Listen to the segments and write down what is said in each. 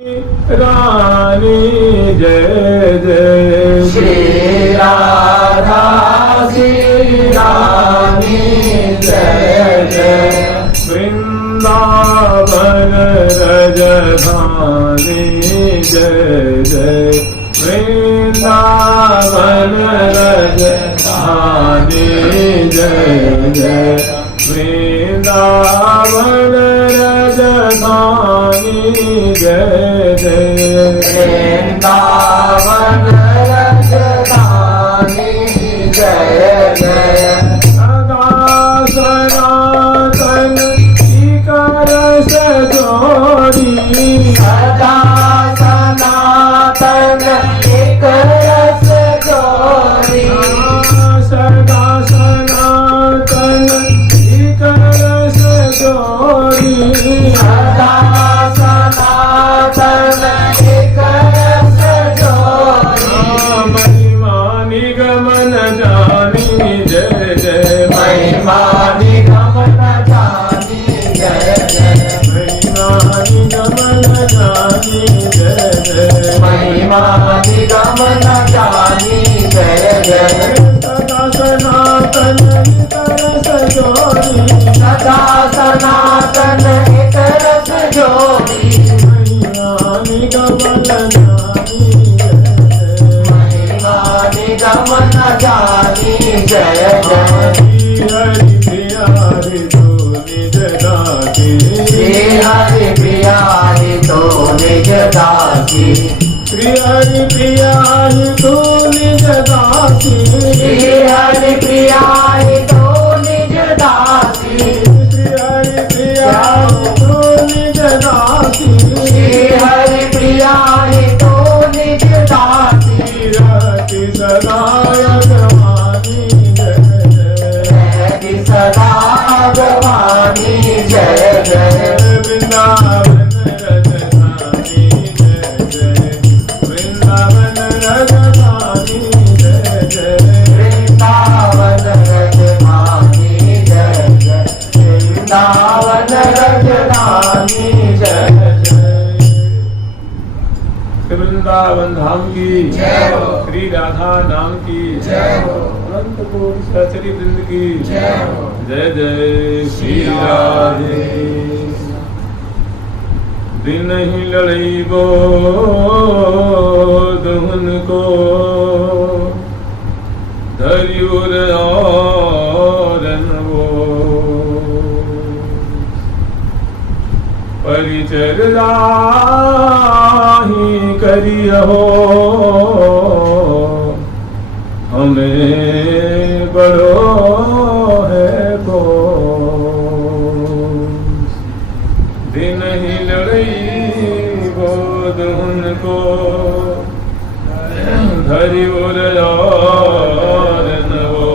रानी जय जय श्री राधा श्री रानी जय जय वृंदावन रजधानी जय जय वृंदावन रजधानी जय जय वृंदावन रजधानी जय जय वृंदावन रजधानी जय जय सदा सनातन रस जोड़ी सदा सनातन एक रस जोड़ी सदा सनातन एक रस जोड़ी सदा सनातन एक रस जोड़ी महिमा निगमन जानी जय जय महिमा निगमन जानी जय जय महिमा निगमन जानी जय जय महिमा निगमन जानी जय जय सदा सनातन एक रस जोड़ी सदा सनातन एक रस जोड़ी महिमा निगमन जानी जय जय महिमा निगमन जानी जय जय हरि प्रिया हरि तो निज दासी श्री हरि प्रिया हरि तो निज दासी श्री हरि प्रिया हरि तो निज दासी श्री हरि प्रिया हरि तो निज दासी श्री हरि प्रिया हरि तो निज दासी श्री हरि प्रिया हरि तो निज दासी रति सदा अगवानी जय जय रहति सदा भवानी जय जय वृंदावन रजधानी जय जय वृंदावन रजधानी जय जय वृंदावन रजधानी जय जय वृंदावन रजधानी जय जय वृंदावन धाम की जय हो। श्री राधा नाम की जय हो। अनंत कोटि सहचरी वृंद की जय हो। जय जय श्री राधे दिन ही लड़ई गो दुहन को धरियुर और वो परिचर्या ही करियो हमें बड़ो है को दिन ही लड़ई गोद उनको धरि उर और नवो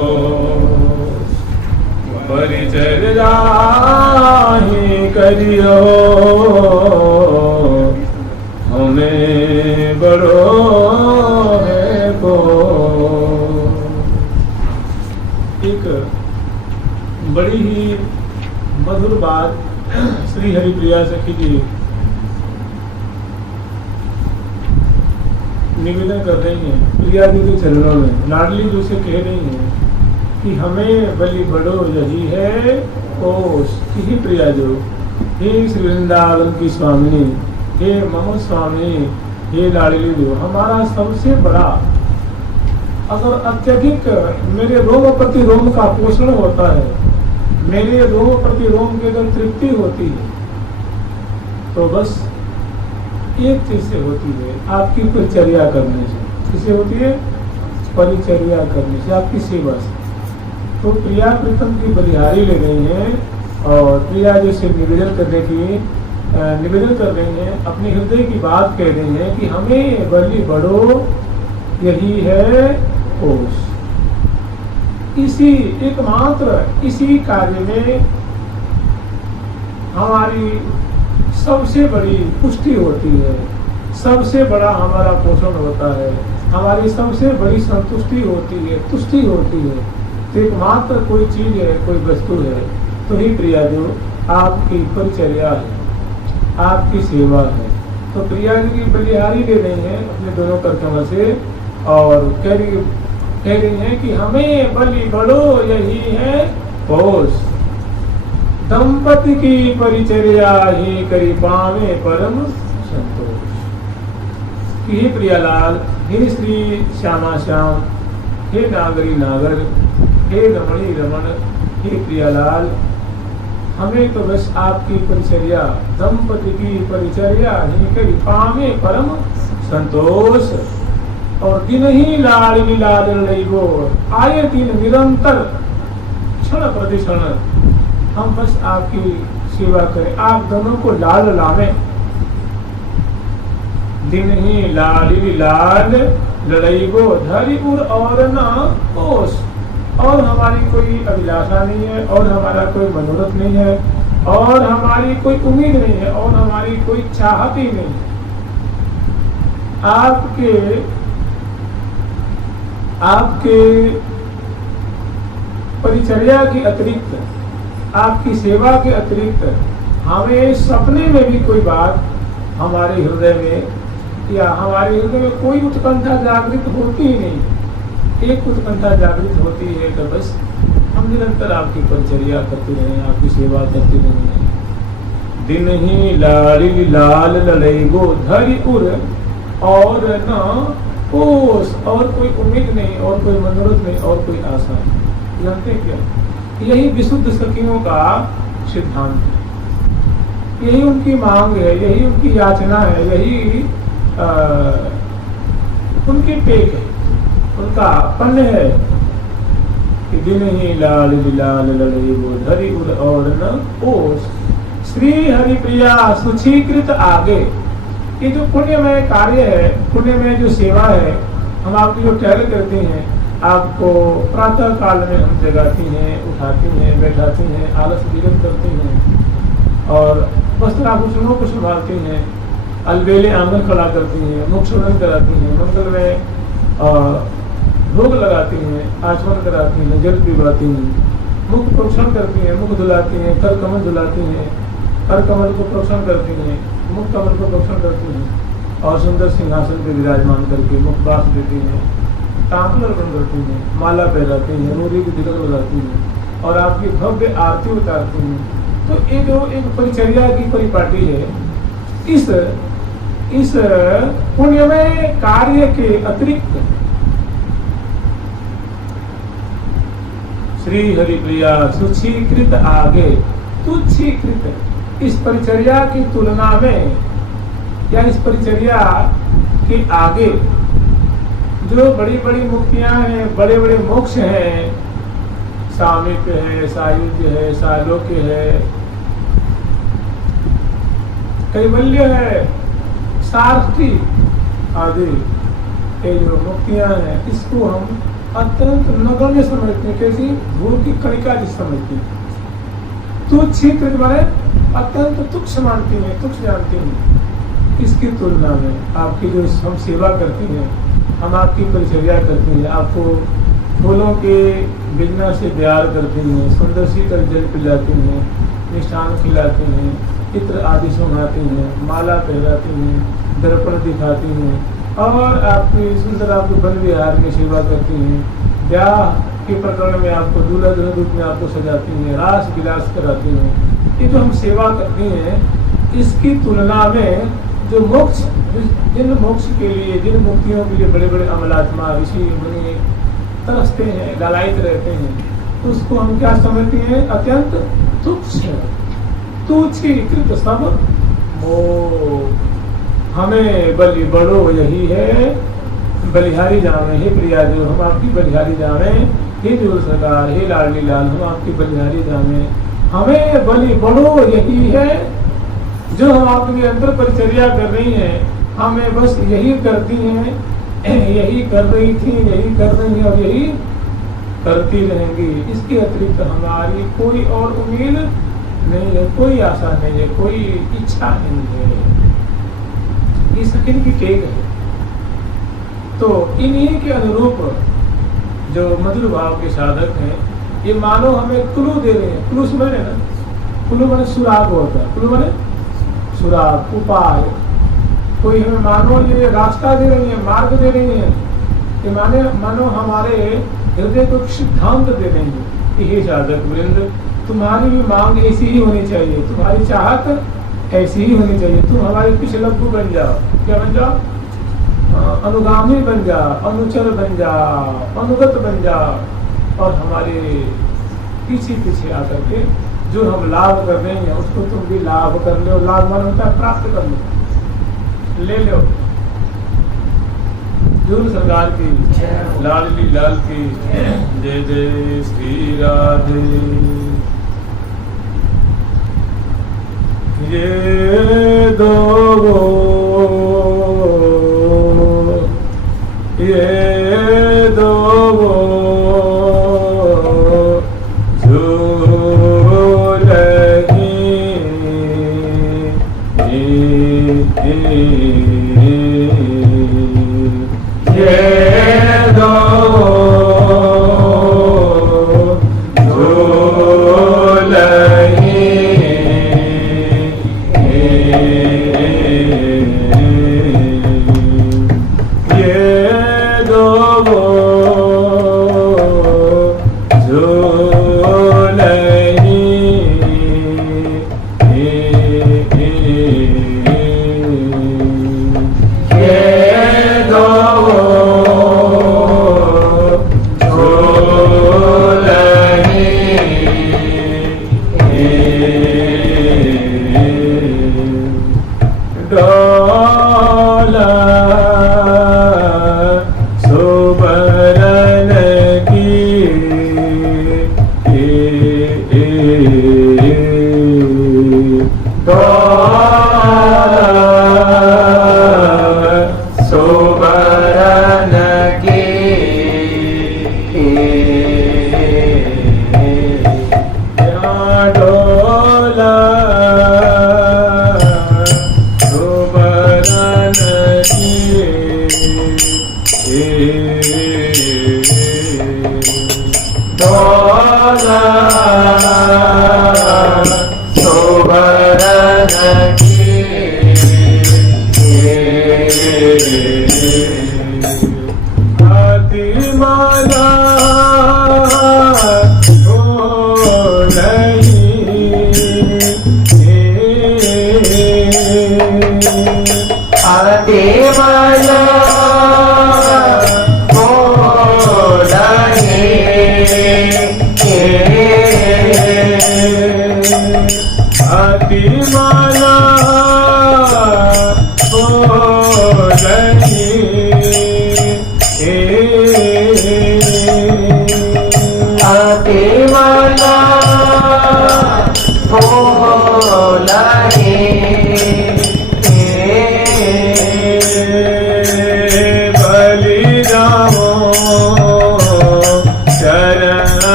परिचर्या ही करियो हमें बड़ो है को एक बड़ी ही मधुर बात श्री हरिप्रिया सखी जी निवेदन कर रही हैं प्रिया जी के चरणों में। लाडली जी से कह रही हैं कि हमें बलि बड़ो यही है कोश ही प्रिया जो हे श्री वृंदावन की स्वामिनी हे मम स्वामी हे लाडली जो हमारा सबसे बड़ा अगर अत्यधिक मेरे रोम प्रति रोम का पोषण होता है, मेरे रोम प्रति रोम की अगर तृप्ति होती है तो बस एक चीज से होती है, आपकी परिचर्या करने से। किससे होती है? परिचर्या करने से, आपकी सेवा से। तो प्रिया प्रीतम की बलिहारी ले गई हैं और प्रिया जी से निवेदन कर रही हैं, अपने हृदय की बात कह रही हैं कि हमें बलि बड़ो यही है कोश। एकमात्र इसी कार्य में हमारी सबसे बड़ी पुष्टि होती है, सबसे बड़ा हमारा पोषण होता है, हमारी सबसे बड़ी संतुष्टि होती है, तुष्टि होती है। तो एकमात्र कोई चीज है, कोई वस्तु है तो ही प्रिया जो आपकी परिचर्या है, आपकी सेवा है, तो प्रिया जी की बलिहारी ले रही हैं अपने दोनों कर कमल से और कह रही हैं कि हमें बलि बड़ो यही है पोष, दंपति की परिचर्या ही करी पावे परम संतोष। कि हे प्रियालाल, हे श्री श्यामा श्याम, हे नागरी नागर, हे रमणी रमण, हे प्रियालाल, हमें तो बस आपकी परिचर्या, दंपति की परिचर्या ही करी पावे परम संतोष। और दिन ही लाड़ लाल गो, आए दिन निरंतर क्षण प्रतिक्षण हम बस आपकी सेवा करें, आप दोनों को लाल लावे। दिन ही लाली लाल लड़ाई गो, धरी उर और न ओस। और हमारी कोई अभिलाषा नहीं है, और हमारा कोई मनोरथ नहीं है, और हमारी कोई उम्मीद नहीं है, और हमारी कोई चाहत ही नहीं है। आपके परिचर्या के अतिरिक्त, आपकी सेवा के अतिरिक्त हमें सपने में भी कोई बात हमारे हृदय में या हमारे हृदय में कोई उत्कंठा जागृत होती ही नहीं। एक उत्कंठा जागृत होती है कि बस हम निरंतर आपकी परिचर्या करते रहे, आपकी सेवा करते रहे। दिन ही लाली लाल लड़ेगो, धरि उर और न कोस। और कोई उम्मीद नहीं, और कोई मनोरथ नहीं, और कोई आशा नहीं। जानते क्या, यही विशुद्ध सखियों का सिद्धांत है, यही उनकी मांग है, यही उनकी याचना है, यही उनकी टेक है, उनका पन्न है कि दिन ही लाल लाल लड़ेगो, धरि उर और न कोस। श्री हरिप्रिया सुचीकृत आगे। ये जो पुण्यमय कार्य है, पुण्यमय जो सेवा है, हम आपकी जो टहल करते हैं, आपको प्रातः काल में हम जगाती हैं, उठाती हैं, बैठाती हैं, आलस विगत करती हैं और वस्त्र आभूषणों को संभालती हैं, अलबेले आंगन खड़ा करती हैं, मुख शोधन कराती हैं, मंगल में भोग लगाती हैं, आचमन कराती हैं, जल पिलवाती हैं, मुख प्रोक्षण करती हैं, मुख धुलाती हैं, कर कमल धुलाती हैं, कर कमल को प्रोक्षण करती हैं, मुख कमल को प्रोक्षण करती हैं और सुंदर सिंहासन पर विराजमान करके मुख बास देती हैं, तांबूल अर्पण करती हैं, माला पहनाती हैं, रोरी की तिलक लगाती हैं और आपकी भव्य आरती उतारती हैं। तो ये जो एक परिचर्या की परिपाटी है, इस पुण्यमय कार्य के अतिरिक्त श्री हरिप्रिया सुचीकृत आगे, तुच्छीकृत, इस परिचर्या की तुलना में या इस परिचर्या के आगे जो बड़ी बड़ी मुक्तियां हैं, बड़े बड़े मोक्ष हैं, सामिप्य है, सायुज्य है, सालोक्य है, कैवल्य है, सार्थी आदि ये जो मुक्तियां हैं, इसको हम अत्यंत नगण्य समझते हैं, कैसी धूल की कणिका जिस समझती हैं। तुच्छीकृत माने अत्यंत तुच्छ मानती हैं, तुच्छ जानती हैं। इसकी तुलना में आपकी जो हम सेवा करती हैं, हम आपकी परिचर्या करती हैं, आपको फूलों के बिजना से प्यार करती हैं, सुंदर शीतल जल पिलाती हैं, मिष्ठान खिलाती हैं, इत्र आदि सुनाती हैं, माला पहनाती हैं, दर्पण दिखाती हैं और आपकी सुंदर आपके वन विहार की सेवा करती हैं। ब्याह के प्रकरण में आपको दूल्हा दुल्हन रूप में आपको सजाती हैं, रास विलास कराती हैं। ये जो हम सेवा करती हैं, इसकी तुलना में जो मोक्ष, जिन मोक्ष के लिए, जिन मुक्तियों के लिए बड़े बड़े अमलात्मा ऋषि मुनि तरसते हैं, लालायित रहते हैं, उसको हम क्या समझते हैं? अत्यंत तुच्छ, तुच्छीकृत सब मोह। हमें बलि बड़ो यही है, बलिहारी जावे। हे प्रिया जो हम आपकी बलिहारी जावे, हे जो सरकार, हे लाडली लाल, हम आपकी बलिहारी जावे। हमें बलि बड़ो यही है, जो हम आपकी अंतर परिचर्या कर रही हैं, हमें बस यही करती हैं, यही कर रही थी, यही कर रही है और यही करती रहेंगी। इसके अतिरिक्त हमारी कोई और उम्मीद नहीं है, कोई आशा नहीं है, कोई इच्छा नहीं है। ये सकिन की टेक है। तो इन्हीं के अनुरूप जो मधुर भाव के साधक हैं, ये मानो हमें क्लू दे रहे हैं। क्लू समझ रहे ना? क्लू माने सुराग होता है, क्लू माने सुराग, उपाय। कोई हमें मानो ये रास्ता दे रही है, मार्ग दे रही है, कि माने मानो हमारे हृदय को सिद्धांत दे रही है कि हे साधक वृंद, तुम्हारी भी मांग ऐसी ही होनी चाहिए, तुम्हारी चाहत ऐसी ही होनी चाहिए। तुम हमारे पीछे लघु बन जाओ, क्या बन जाओ? अनुगामी बन जाओ, अनुचर बन जाओ, अनुगत बन जाओ, और हमारे पीछे पीछे आकर के जो हम लाभ कर रहे हैं उसको तुम भी लाभ कर लो। लाभ मान होता है प्राप्त कर लो, ले लो। जरूर सरकार की, लाडली लाल की जय जय श्री राधे। ये दो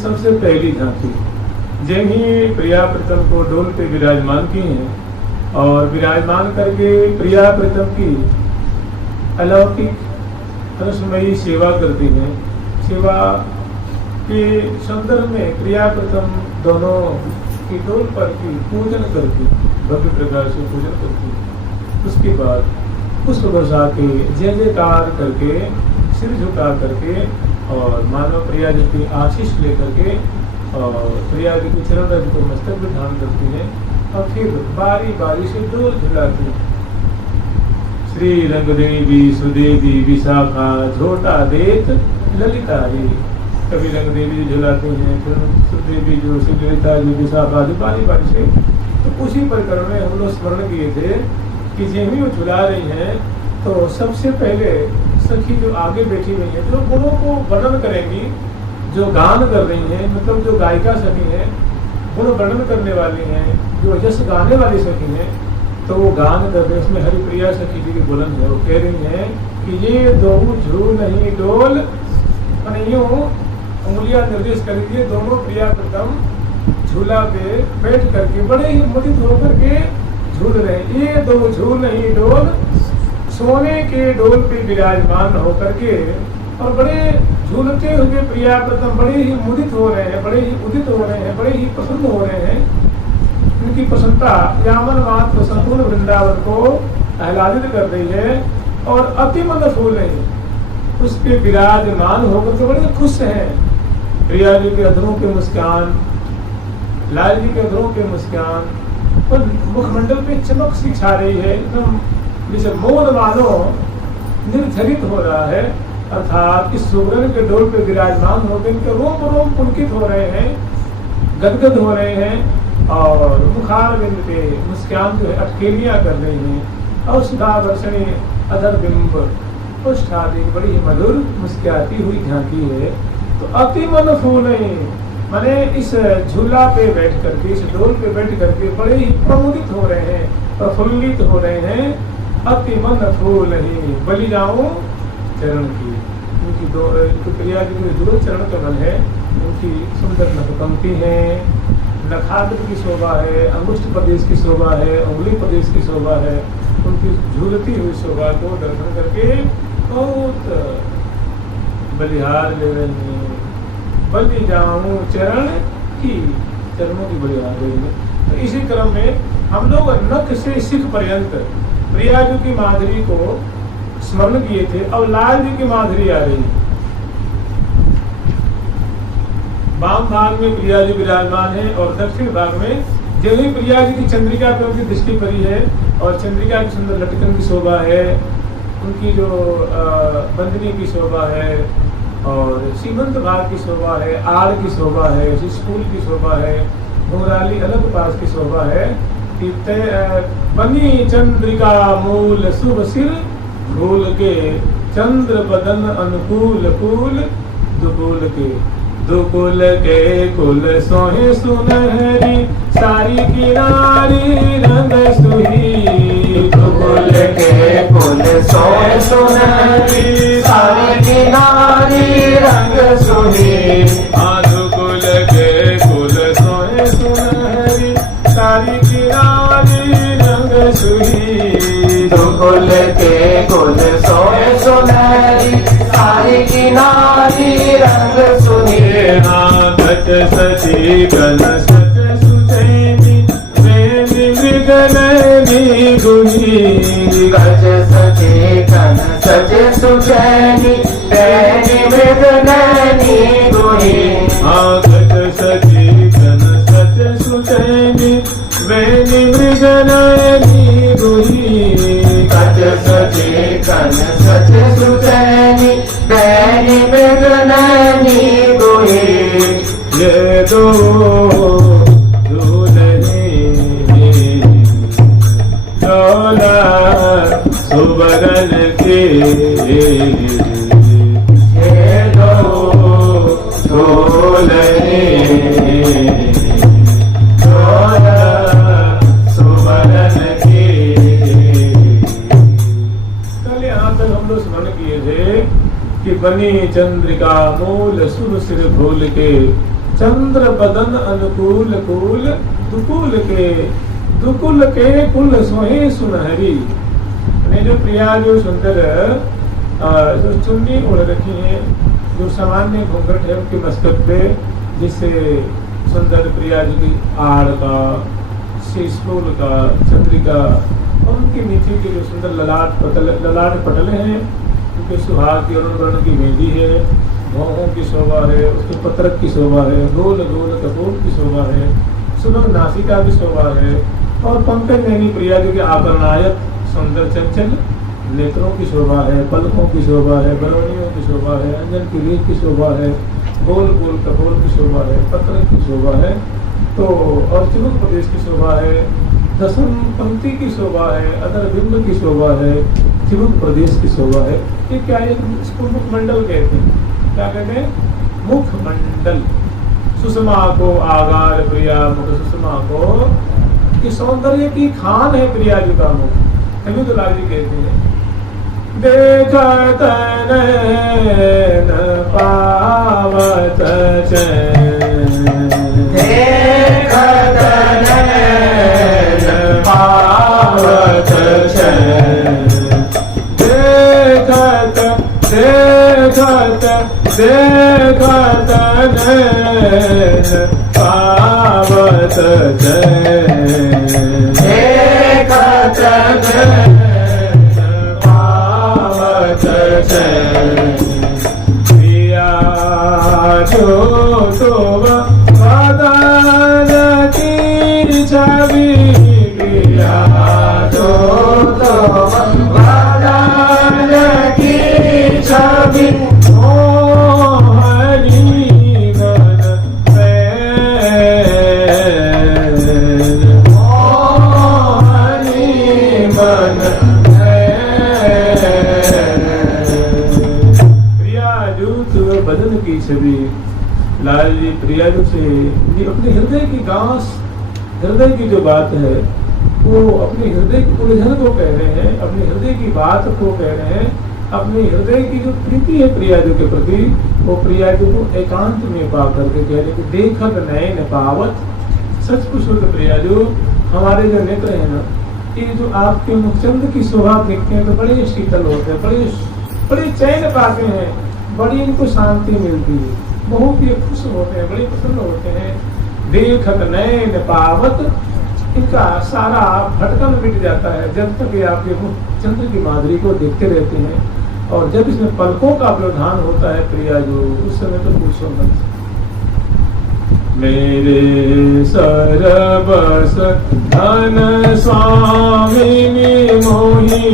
सबसे पहली झांकी जय ही प्रिया प्रीतम को डोल पे विराजमान की हैं और विराजमान करके प्रिया प्रीतम की अलौकिक अनुस्मयी सेवा करती हैं। सेवा के संदर्भ में प्रिया प्रीतम दोनों की डोल पर की पूजन करती, भव्य प्रकार से पूजन करती। उसके बाद पुष्प बरसा के जय जयकार करके सिर झुका करके और मानव प्रिया जी की आशीष लेकर के और प्रिया जी के चरण रज को मस्तक में धारण करती है और फिर बारी बारी से डोल झुलाती श्री रंगदेवी सुदेवी विशाखा झोटा देत ललिता रे। कभी रंगदेवी झुलाते हैं, फिर सुदेवी जो श्री ललिता जी विशाखा जो पानी पानी से। तो उसी प्रकरण में हम लोग स्मरण किए थे कि जब भी वो झुला रही हैं तो सबसे पहले सखी जो आगे बैठी हुई है, जो गुणों को वर्णन करेंगी, जो गान कर रही हैं, मतलब जो गायिका सखी हैं, गुण वर्णन करने वाली हैं, जो यश गाने वाली सखी हैं, तो वो गान कर रहे हैं। उसमें हरिप्रिया सखी जी की बुलंद है, वो कह रही हैं कि ये दो झूल नहीं डोल, यूं उंगलियां निर्देश कर लीजिए, दोनों प्रिया प्रथम झूला पे बैठ करके बड़े ही मुदित होकर के झूल रहे हैं। ये दो झूल नहीं डोल, सोने के डोल पे विराजमान होकर के, और बड़े झूलते हुए प्रिया प्रथम बड़े ही मुदित हो रहे हैं, बड़े ही उदित हो रहे हैं, बड़े ही प्रसन्न हो रहे हैं। उनकी प्रसन्नता यामन मात्र संपूर्ण वृंदावन को आह्लादित कर रही है, और अति मन फूल रही उस पे विराजमान होकर के बड़े खुश हैं। प्रिया जी के अधरों के मुस्कान, लाल जी के अधरों के मुस्कान, और मुखमंडल पे चमक सी छा रही है, एकदम जैसे मोर मानो निर्झरित हो रहा है। अर्थात इस सुगरण के डोल पे विराजमान होकर इनके रोम रोम पुलकित हो रहे हैं, गदगद हो रहे हैं, और मुखार बिंद पे मुस्कान जो है अटकेलियां कर रही हैं, और सुधा वर्षणी अधर बिंब पुष्ठादि बड़ी ही मधुर मुस्कुराती हुई झांकी है। तो अति मन फूलई, माने इस झूला पे बैठ करके, इस डोल पे बैठ करके बड़े ही प्रमुदित हो रहे हैं, प्रफुल्लित हो रहे हैं। अति मन फूलई बलि जाऊं चरण की, उनकी दो प्रिया जी के दो चरण कमल है, उनकी सुंदर नखपंक्ति है, नखाग्र की शोभा है, अंगुष्ठ प्रदेश की शोभा है, उंगली प्रदेश की शोभा है। उनकी झूलती हुई शोभा को दर्शन करके बहुत बलिहार ले रहे हैं। बलि जाऊं चरण की, चरणों की बलिहार ले रहे हैं। तो इसी क्रम में हम लोग नख से सिख पर्यंत प्रिया जी की माधुरी को स्मरण किए थे। अब लाल जी की माधुरी आ रही है। वाम भाग में प्रिया जी विराजमान है, और दक्षिण भाग में जो ही प्रिया जी की चंद्रिका पर उनकी दृष्टि पड़ी है, और चंद्रिका की सुंदर लटकन की शोभा है, उनकी जो बंदनी की शोभा है, और सीमंत भाग की शोभा है, आड़ की शोभा है, स्कूल की शोभा है, घुंघराली अलग पास की शोभा है। बनी चंद्रिका मूल शुभ सिर भूल के, चंद्र बदन अनुकूल कूल दुकूल के, दुकुल के कुल सोहे सुनहरी, सारी किनारी रंग सुही। दुकुल के कुल सोहे सुनहरी, सारी किनारी रंग सुही। दुकुल के कुल सोहे सुनहरी, सारी किनारी रंग सुही। दुकुल के कुल सोहे सुनहरी, सारी किनारी रंग सुही। सच सची गण सच सुचैनी, वेनी मृगनैनी गुही। गज सचे कन सच सुचैनी, वेनी मृगनैनी गुही। गज सची गण सच सुचैनी, वेनी मृगनैनी गुही। गज सचे कन सच सुचैनी, वेनी मृगनैनी गुही। ये दो दुल्हनी डोला सुबरन के, ये दो दुल्हनी डोला सुबरन के। कल यहाँ तक हम लोग स्मरण किए थे कि बनी चंद्रिका मूल शुभ सिर भूल के, चंद्र बदन अनुकूल कूल दुकुल के, दुकुल के कुल सोहे सुनहरी। जो प्रिया जो सुंदर जो चुन्नी ओढ़ रखी है, जो सामान्य घूंघट है उनके मस्तक पे, जिससे सुंदर प्रिया जी की आड़ का, शीशफूल का, चंद्रिका, और उनके नीचे के जो सुंदर ललाट पटल हैं, उनके सुहाग की अरुण वर्ण की मेहंदी है, भौहों की शोभा है, उसके पत्रक की शोभा है, गोल गोल कपूर की शोभा है, सुलभ नासिका की शोभा है, और पंकज नैनी प्रिया जी के आभरणायक सुंदर चंचल नेत्रों की शोभा है, पलकों की शोभा है, बरौनियों की शोभा है, अंजन की रीख की शोभा है, गोल गोल कपोल की शोभा है, पत्र की शोभा है, तो और चिबुक प्रदेश की शोभा है, दसम पंक्ति की शोभा है, अदर बिंब की शोभा है, चिबुक प्रदेश की शोभा है। ये क्या है? इसको मुखमंडल कहते हैं। क्या कहते हैं? मुखमंडल। सुषमा को आगार प्रिया मुख सुषमा को, ये सौंदर्य की खान है प्रिया जी का मुख। तभी तो लाल जी कहते हैं देखत नैन पावत चैन, देखत नैन पावत चैन, देखत देखत देखत नैन पावत चैन, देखत नैन पावत चैन, प्रिया जो तुम वदन की छवि, प्रिया जो तुम वदन की छवि, मोहनी मन मोहनी मन बदन की छवि। लाल जी प्रियाजू से ये अपने हृदय की गांस, हृदय की जो बात है वो अपने हृदय की उलझन को कह रहे हैं, अपने हृदय की बात को कह रहे हैं, अपने हृदय की जो प्रीति है प्रियाजू के प्रति, वो प्रियाजू को एकांत में पा करके कह रहे कि देखत नयन पावत। सच कुछ शुद्ध प्रियाजू, हमारे जो नेत्र है ना, ये जो आपके मुखचंद की शोभा देखते हैं तो बड़े शीतल होते हैं, बड़े चैन पाते हैं, बड़ी इनको शांति मिलती है, बहुत ही खुश होते हैं, बड़े प्रसन्न होते हैं। देखत नैन पावत, इनका सारा भटकन मिट जाता है जब तक ये आपके मुख चंद्र की माधुरी को देखते रहते हैं। और जब इसमें पलकों का व्यवधान होता है प्रिया जो, उस समय तो पूछो मत। मेरे सरबस धन स्वामिनी मोही,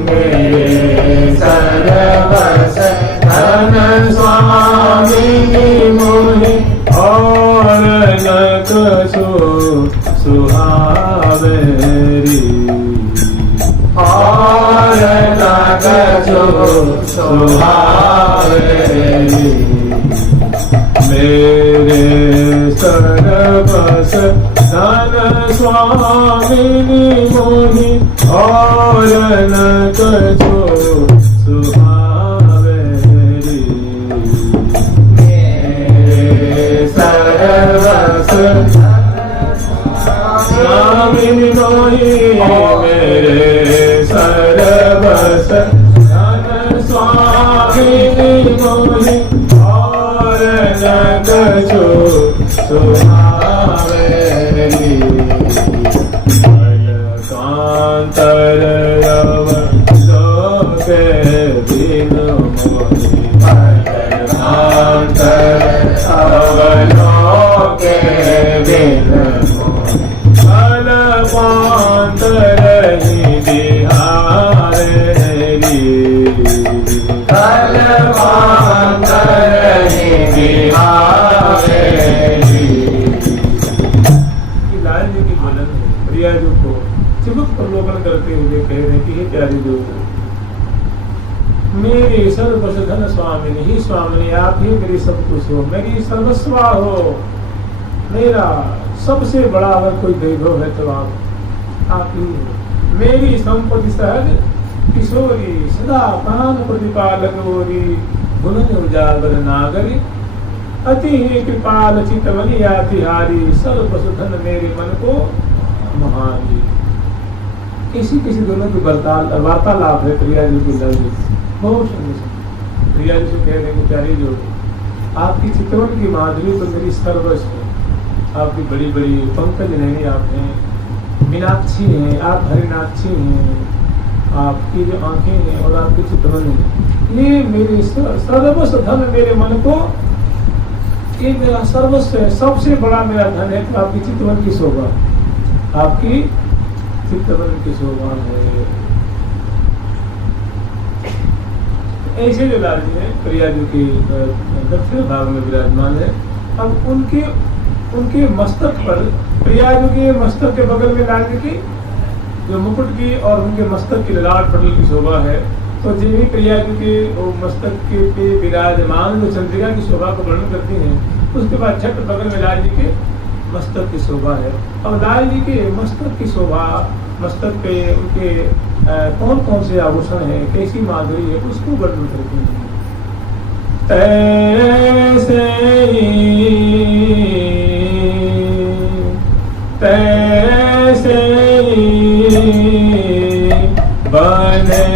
मेरे सरबस धन स्वामिनी मोही, और न कछु सुहावेरी, और न कछु सुहावेरी, मेरे सरबस धन स्वामिनी मोही, और न कछु सुहावेरी, मेरे सरबस स्वामिनी मोही, मेरे सरबस धन स्वामिनी मोही, और न कछु सुहावेरी, कांतर रव लोके दिन मोही, कांतर अवलोके बिन पांत रही बिहारी, कलवांत रही बिहारी। लाल जी की बुलंद है प्रिया जी को चिबुक प्रलोभन करते हुए कह रहे कि हे प्यारी जो, मेरी सर्वस्व धन स्वामिनी ही स्वामिनी, आप ही मेरी सब कुछ हो, मेरी सर्वस्वा हो, मेरा सबसे बड़ा अगर कोई वैभव है तो आप ही हो। मेरी संपत्ति सहज किशोरी, सदा प्राण प्रतिपालक गोरी, गुणन उजागर नागरी, अति ही कृपाल चितवनी आतिहारी, सर्वस्व धन मेरे मन को महारी। किसी दोनों की वार्तालाप है प्रिया जी की लड़ी, बहुत सुंदर। प्रिया जी से कह रहे कि प्यारी जो, आपकी चितवन की माधुरी तो मेरी सर्वस्व है, आपकी बड़ी बड़ी पंकज नैनी आप हैं, मीनाक्षी हैं, आप हरिनाक्षी हैं, आपकी जो आंखें हैं और आपकी चितवन है, ये मेरे सर्वस्व धन मेरे मन को, ये मेरा सर्वस्व है, सबसे बड़ा मेरा धन है। तो आपकी चितवन की शोभा, आपकी चितवन की शोभा है। ऐसे जो लाल जी हैं प्रिया जी के दक्षिण भाग में विराजमान है। अब उनके मस्तक पर, प्रिया जी के मस्तक के बगल में लाल जी की जो मुकुट की और उनके मस्तक की ललाट पटल की शोभा है, तो जिन्हीं प्रिया जी के मस्तक के पे विराजमान जो चंद्रिका की शोभा को वर्णन करती हैं, उसके बाद छठ बगल में लाल जी के मस्तक की शोभा है। अब लाल जी के मस्तक की शोभा, मस्तक पे उनके कौन कौन से आभूषण हैं, कैसी माधुरी है, उसको वर्णन करते हैं। तैसे बने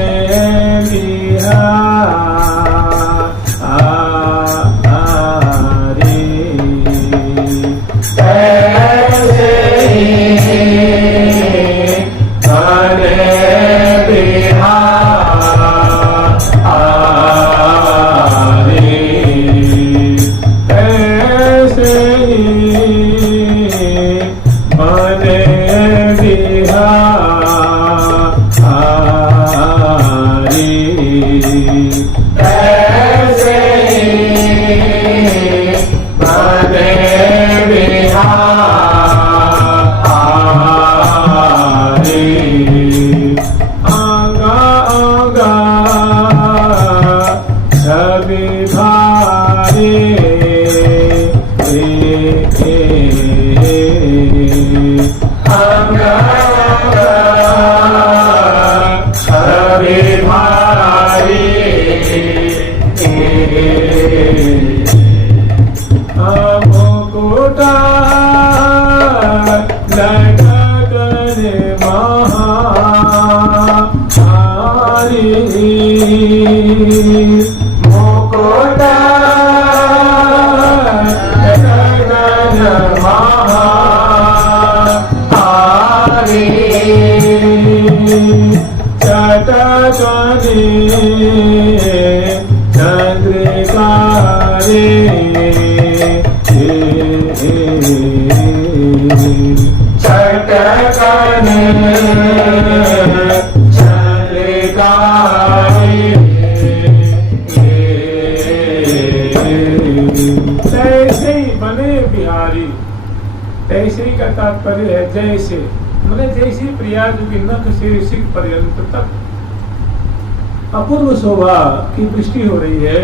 ऐसे ही का तात्पर्य है जैसे, मैंने जैसी प्रिया जो कि नख से सिर पर्यंत तक अपूर्व शोभा की पुष्टि हो रही है,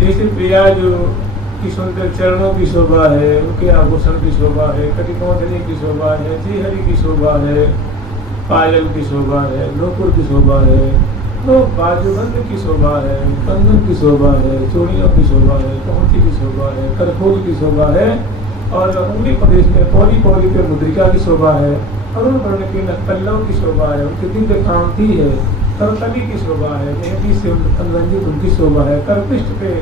जैसे प्रिया जो की सुंदर चरणों की शोभा है, उनके आभूषण की शोभा है, कटिकोंधनी की शोभा है, जीहरी की शोभा है, पायल की शोभा है, नूपुर की शोभा है, तो बाजूबंद की शोभा है, कंगन की शोभा है, चूड़ियों की शोभा है, पहुंची की शोभा है, करफूल की शोभा है, और उंगली प्रदेश में पौड़ी पौड़ी पे मुद्रिका की शोभा है, अरुण वर्ण की नक्कल्लों की शोभा है, उनकी दिव्य कांति है, करतली की शोभा है, मेहंदी से अनुरंजित उनकी शोभा है, करपृष्ठ पे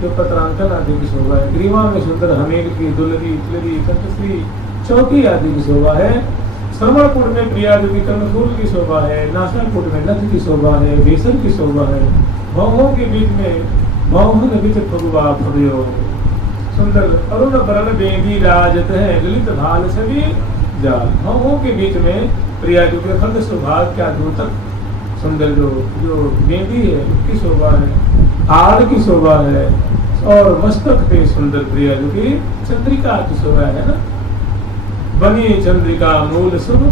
जो पत्रांकन आदि की शोभा है, ग्रीवा में सुंदर हमेल की दुलरी तिलरी कंठश्री चौकी आदि की शोभा है, श्रवणपुर में प्रिया देवी कर्णफूल की शोभा है, नासापुर में नथ की शोभा है, बेसन की शोभा है, भौहों के बीच में भौहन बीच फगुआ फगयो सुंदर अरुण वरण बेदी राजत है, ललित भाल सभी जाल। भौहों के बीच में प्रिया जी के खंड सौभाग्य क्या दूतक सुंदर जो बेदी है उसकी शोभा है, हार की शोभा है, और मस्तक पे सुंदर प्रिया जी की चंद्रिका की शोभा है ना। बनी चंद्रिका मूल शुभ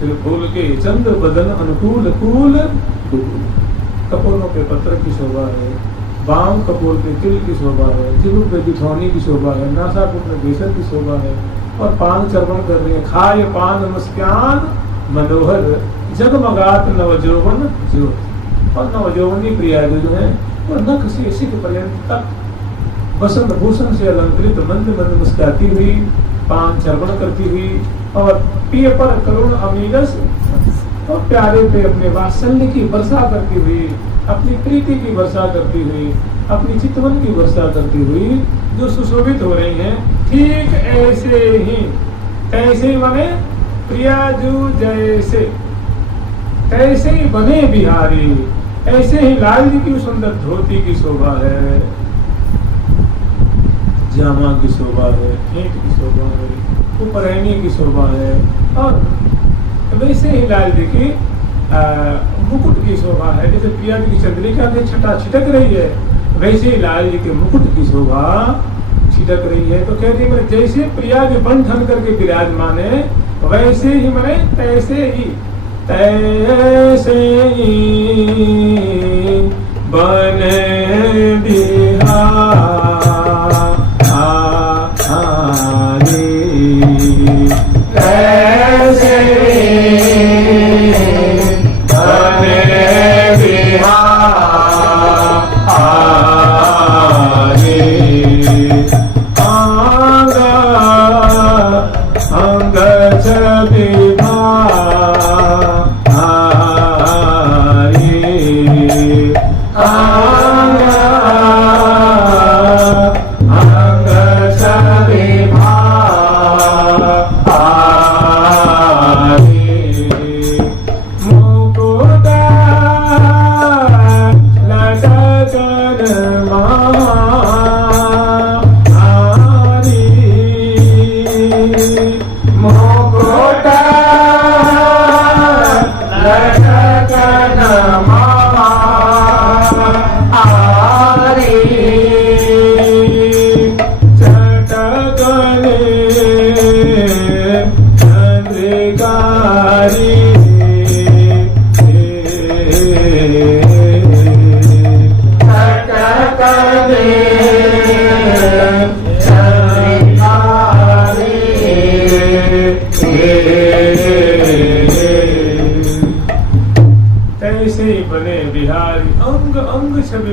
सिर फूल के चंद्र बदन अनुकूल कूल कपूरों के पत्र की शोभा है, बाम कपूर के तिल की शोभा है, जिबुक पे बिछौनी की शोभा है, नासापुर में बेसन की शोभा है, और पान चर्पण कर रहे हैं, खाए पान मुस्कान मनोहर जगमगात नवजौवन ज्योत। और नवजौवनी प्रिया जो है वो नख से शिख पर्यंत तक वसंत भूषण से अलंकृत मंद मंद मुस्काती हुई, पान चर्पण करती हुई, और पिय पर करुण अमीरस और प्यारे पे अपने वात्सल्य की वर्षा करती हुई, अपनी प्रीति की वर्षा करती हुई, अपनी चितवन की वर्षा करती हुई जो सुशोभित हो रही हैं, ठीक ऐसे ही बने प्रियाजू जैसे, ऐसे ही बने बिहारी, ऐसे ही लाल जी की सुंदर धोती की शोभा है, जामा की शोभा है, फेंट की शोभा है, उपरैनी की शोभा है, और वैसे ही लाल जी की मुकुट की शोभा है। जैसे प्रिया जी की चंद्रिका में छटा छिटक रही है, वैसे ही लाल जी के मुकुट की शोभा छिटक रही है। तो कहते हैं जैसे प्रिया जी बन ठन करके विराजमान है, वैसे ही मैंने तैसे ही बन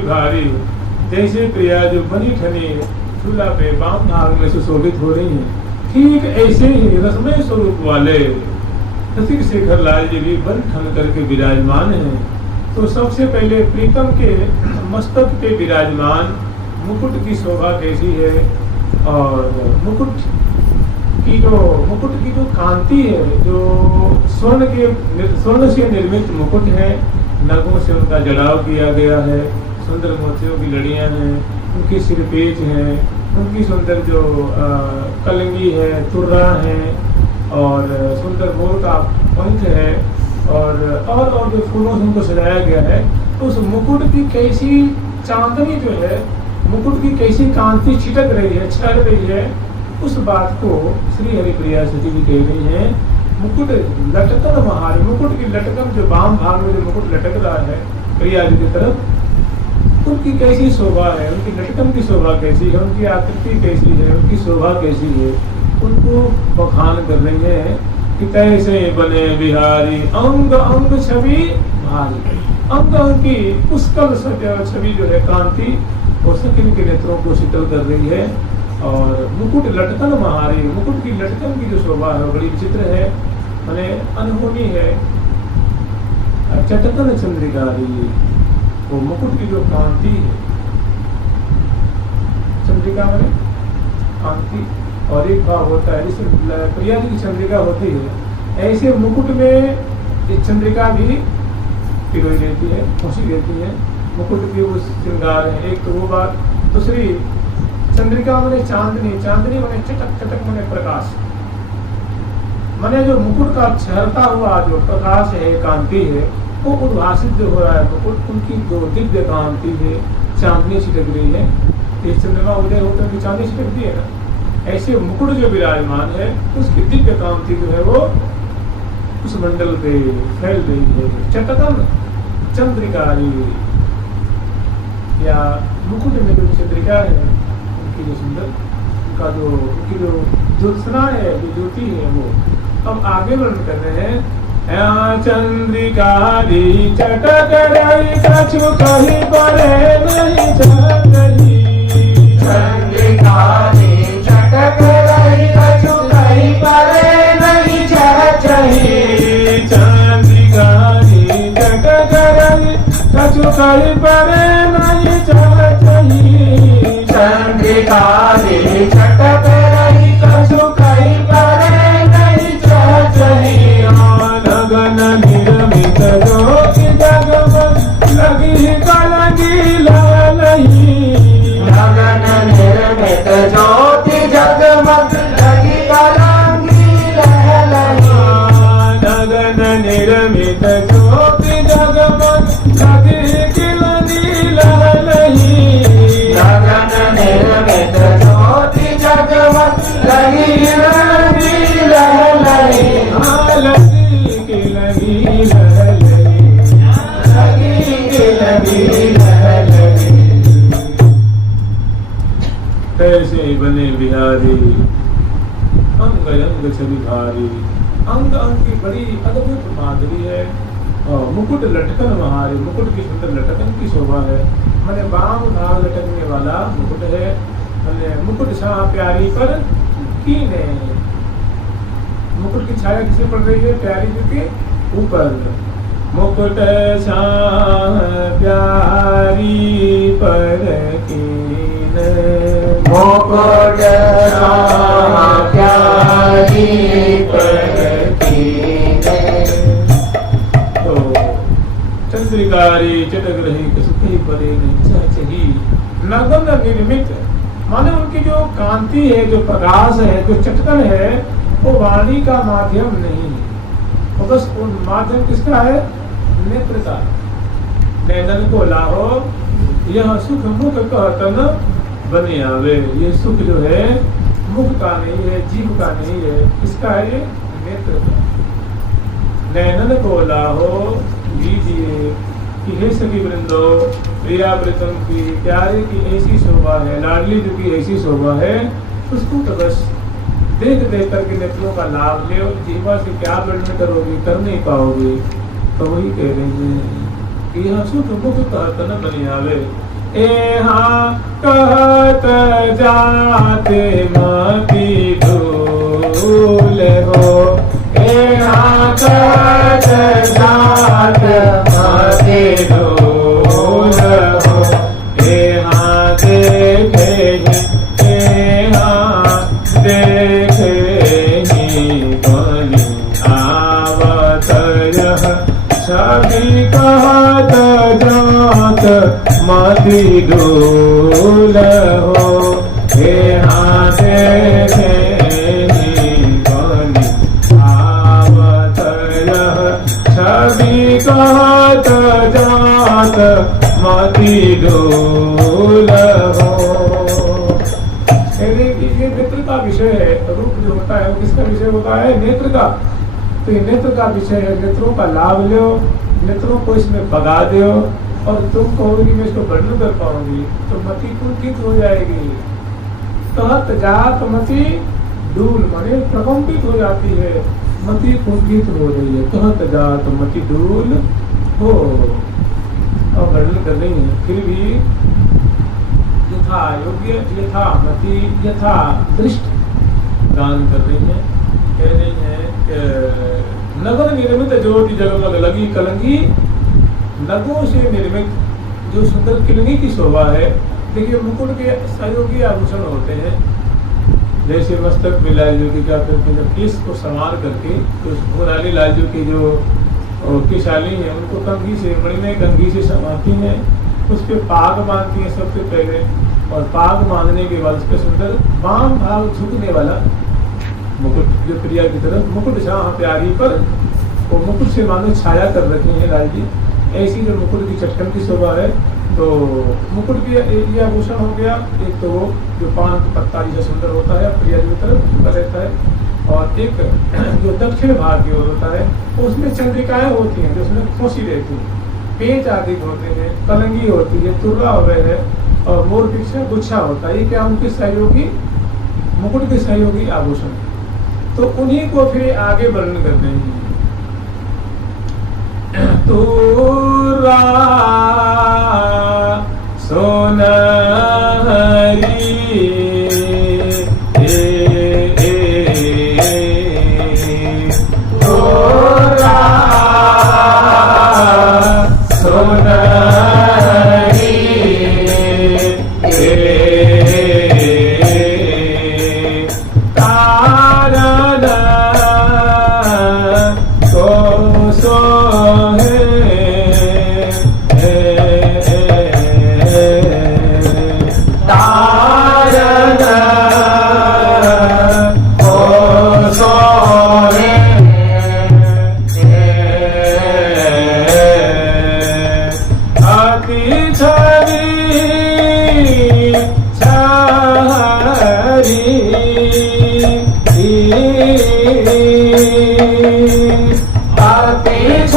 भारी। जैसे प्रिया जो बनी ठनी चूल्हा पे बाम भाग में सुशोभित हो रही है, ठीक ऐसे ही रसमय स्वरूप वाले रसिक शेखर लाल जी भी बन ठन करके विराजमान हैं। तो सबसे पहले प्रीतम के मस्तक पे विराजमान मुकुट की शोभा कैसी है, और मुकुट की जो कांति है, जो स्वर्ण से निर्मित मुकुट है, नगों से उनका जड़ाव किया गया है, सुंदर मोतियों की लड़ियां हैं, उनकी सिरपेज हैं, उनकी सुंदर जो कलंगी है, तुर्रा है, और सुंदर मोर का पंख है, और जो फूलों से उनको सजाया गया है। तो उस मुकुट की कैसी चांदनी जो है, मुकुट की कैसी कांति छिटक रही है, छल रही है, उस बात को श्री हरिप्रिया सती जी कह रही है। मुकुट लटकन महारी, मुकुट की लटकन जो वाम भाग में जो मुकुट लटक रहा है प्रिया जी की तरफ, उनकी कैसी शोभा है, उनकी लटकन की शोभा कैसी है, उनकी आकृति कैसी है, उनकी शोभा कैसी है, उनको बखान कर रही है कि कैसे बने बिहारी अंग अंग छवि भारी। अंग अंग की पुष्कल छवि जो है, कांति वो सकिन के नेत्रों को शीतल कर रही है। और मुकुट लटकन महारी, मुकुट की लटकन की जो शोभा है बड़ी विचित्र है, मैंने अनहोनी है। चटकन चंद्रिकारी, वो मुकुट की जो कांति है, चंद्रिका मैंने कांति, और एक भाव होता है जैसे प्रिया जी की चंद्रिका होती है, ऐसे मुकुट में एक चंद्रिका भी पिरोई रहती है, खुशी रहती है। मुकुट की वो श्रृंगार है, एक तो वो बात। दूसरी चंद्रिका मैंने चांदनी, चांदनी मैंने चटक, चटक मैंने प्रकाश, मैंने जो मुकुट का छहरता हुआ जो प्रकाश है, कांति है, वो उद्भासित जो हो रहा है मुकुट, उनकी जो दिव्य कांति है, चांदनी छिटक रही है। इस चंद्रमा उदय होकर की चांदनी छिटकती है ना, ऐसे मुकुट जो विराजमान है, उसकी दिव्य कांति जो है वो उस मंडल पे फैल रही है। चटकन चंद्रिकारी, या मुकुट में जो चंद्रिका है, उनकी जो सुंदर, उनका जो उनकी जो ज्योत्सना है, जो ज्योति है, वो अब आगे वर्णन कर रहे हैं। चंद्रिकारी चटक रही कछु कहीं परे नहीं चल रही, चंद्रिकारी चटक रही कछु कहीं परे नहीं चल रही, चंद्रिकारी चटक रही कछु कहीं परे नहीं चल रही, चंद्रिकारी चटक रही कछु कहीं परे नहीं चल रही, गगन निर्मित ज्योति जगमग लगी कलंगी लहलही, गगन निर्मित ज्योति जगमग लगी कलंगी लहलही, गगन निर्मित ज्योति लगी लह लगी। कैसे बने बिहारी अंग अंग छवि भारी। अंग अंग की बड़ी अद्भुत माधुरी है और मुकुट लटकन महारे, मुकुट की सुंदर लटकन की शोभा है। मैंने बाम भाग लटकने वाला मुकुट है। मैंने मुकुट शाह प्यारी पर कीने, मुकुट की छाया किसे पड़ रही है? प्यारी जी के ऊपर। मुकुट शाह प्यारी पर कीने, मुकुट शाह प्यारी पर कीने। तो चंद्रिकारी चटक रही कसुखी परे चही नगन निर्मित, माने उनकी जो कांति है, जो प्रकाश है, जो चटकन है, वो वाणी का माध्यम नहीं है, वो बस उन माध्यम किसका है? नेत्र का। नैनन को लाहो यह सुख मुख कहतन बने आवे। ये सुख जो है मुख का नहीं है, जीव का नहीं है, किसका है? ये नेत्र का। नैनन को लाहो लीजिए कि हे सखी वृंदो, प्रियावृतम की प्यारे की ऐसी शोभा है, लाडली जी की ऐसी शोभा है, उसको तो बस देख देख करके नेत्रों का लाभ ले। और जीवा से क्या वर्णन करोगे? कर नहीं पाओगे। तो वही कह रहे हैं कि यह सुख मुख कहत न बनी आवे। कहत जाते मति धूल हो, कहत जात मति धूल हो। देखे सभी कहत जात मति डोल हो। हे देखे आवत सभी कहत जात मति डोल हो। ये नेत्र का विषय है। रूप जो होता है वो किसका विषय होता है? नेत्र का। तो ये नेत्र का विषय है। नेत्रों का लाभ लो, नेत्रों को इसमें बगा दो, और तुम कहोगी मैं इसको वर्णन कर पाऊंगी तो मति कुंठित हो जाएगी। कहत जात मति डूल, माने प्रकंपित हो जाती है, मति कुंठित हो रही है। कहत जात मति डूल हो, और वर्णन कर रही है। फिर भी यथा योग्य, यथा मति, यथा दृष्ट गान कर रही है। कह रही है नगर निर्मित ज्योति जगमग लगी कलंगी, नगों से निर्मित जो सुंदर किलंगी की शोभा है। देखिए मुकुट के सहयोगी आभूषण होते हैं, जैसे मस्तक में लाल जो की क्या करते हैं, केस को संवार करके तो मुरारी लाल जो की जो केशाली है उनको कंघी से, मणिमय कंघी से संवारती हैं, उस पर पाग बांधती हैं सबसे पहले, और पाग बांधने के बाद उस पर सुंदर बाम भाग झुकने वाला मुकुट जो प्रिया की तरफ, मुकुट शाह प्यारी पर, वो मुकुट से मानो छाया कर रखे हैं लाल जी। ऐसी जो मुकुट की चटकन की शोभा है। तो मुकुट की ये आभूषण हो गया। एक तो वो जो पान का पत्ता जैसा सुंदर होता है प्रिया जी की तरफ झुका रहता है, और एक जो दक्षिण भाग की ओर होता है उसमें चंद्रिकाएं होती हैं जो उसमें खोसी रहती है, पेच आदि होते हैं, कलंगी होती है, तुर्रा हो गए है, और मोर पीछे गुच्छा होता है। ये क्या उनके सहयोगी, मुकुट के सहयोगी आभूषण। तो उन्हीं को फिर आगे वर्णन करते हैं। तुर्रा सोनहरी तुर्रा छवि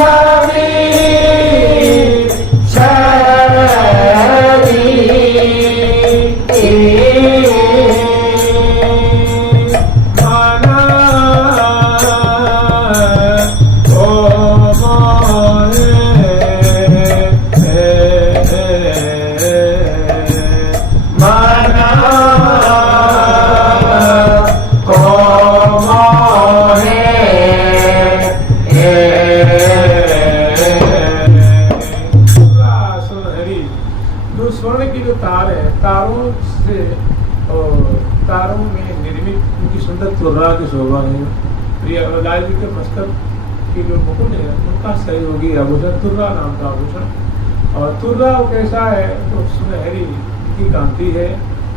छवि स्वर्ण की जो तार है, तारों से और तारों में निर्मित उनकी सुंदर तुर्रा की शोभा है। लाल जी के मस्तक की जो मुकुट है उनका सहयोगी आभूषण तुर्रा नाम का आभूषण। और तुर्रा कैसा है तो सुनहरी की कांति है।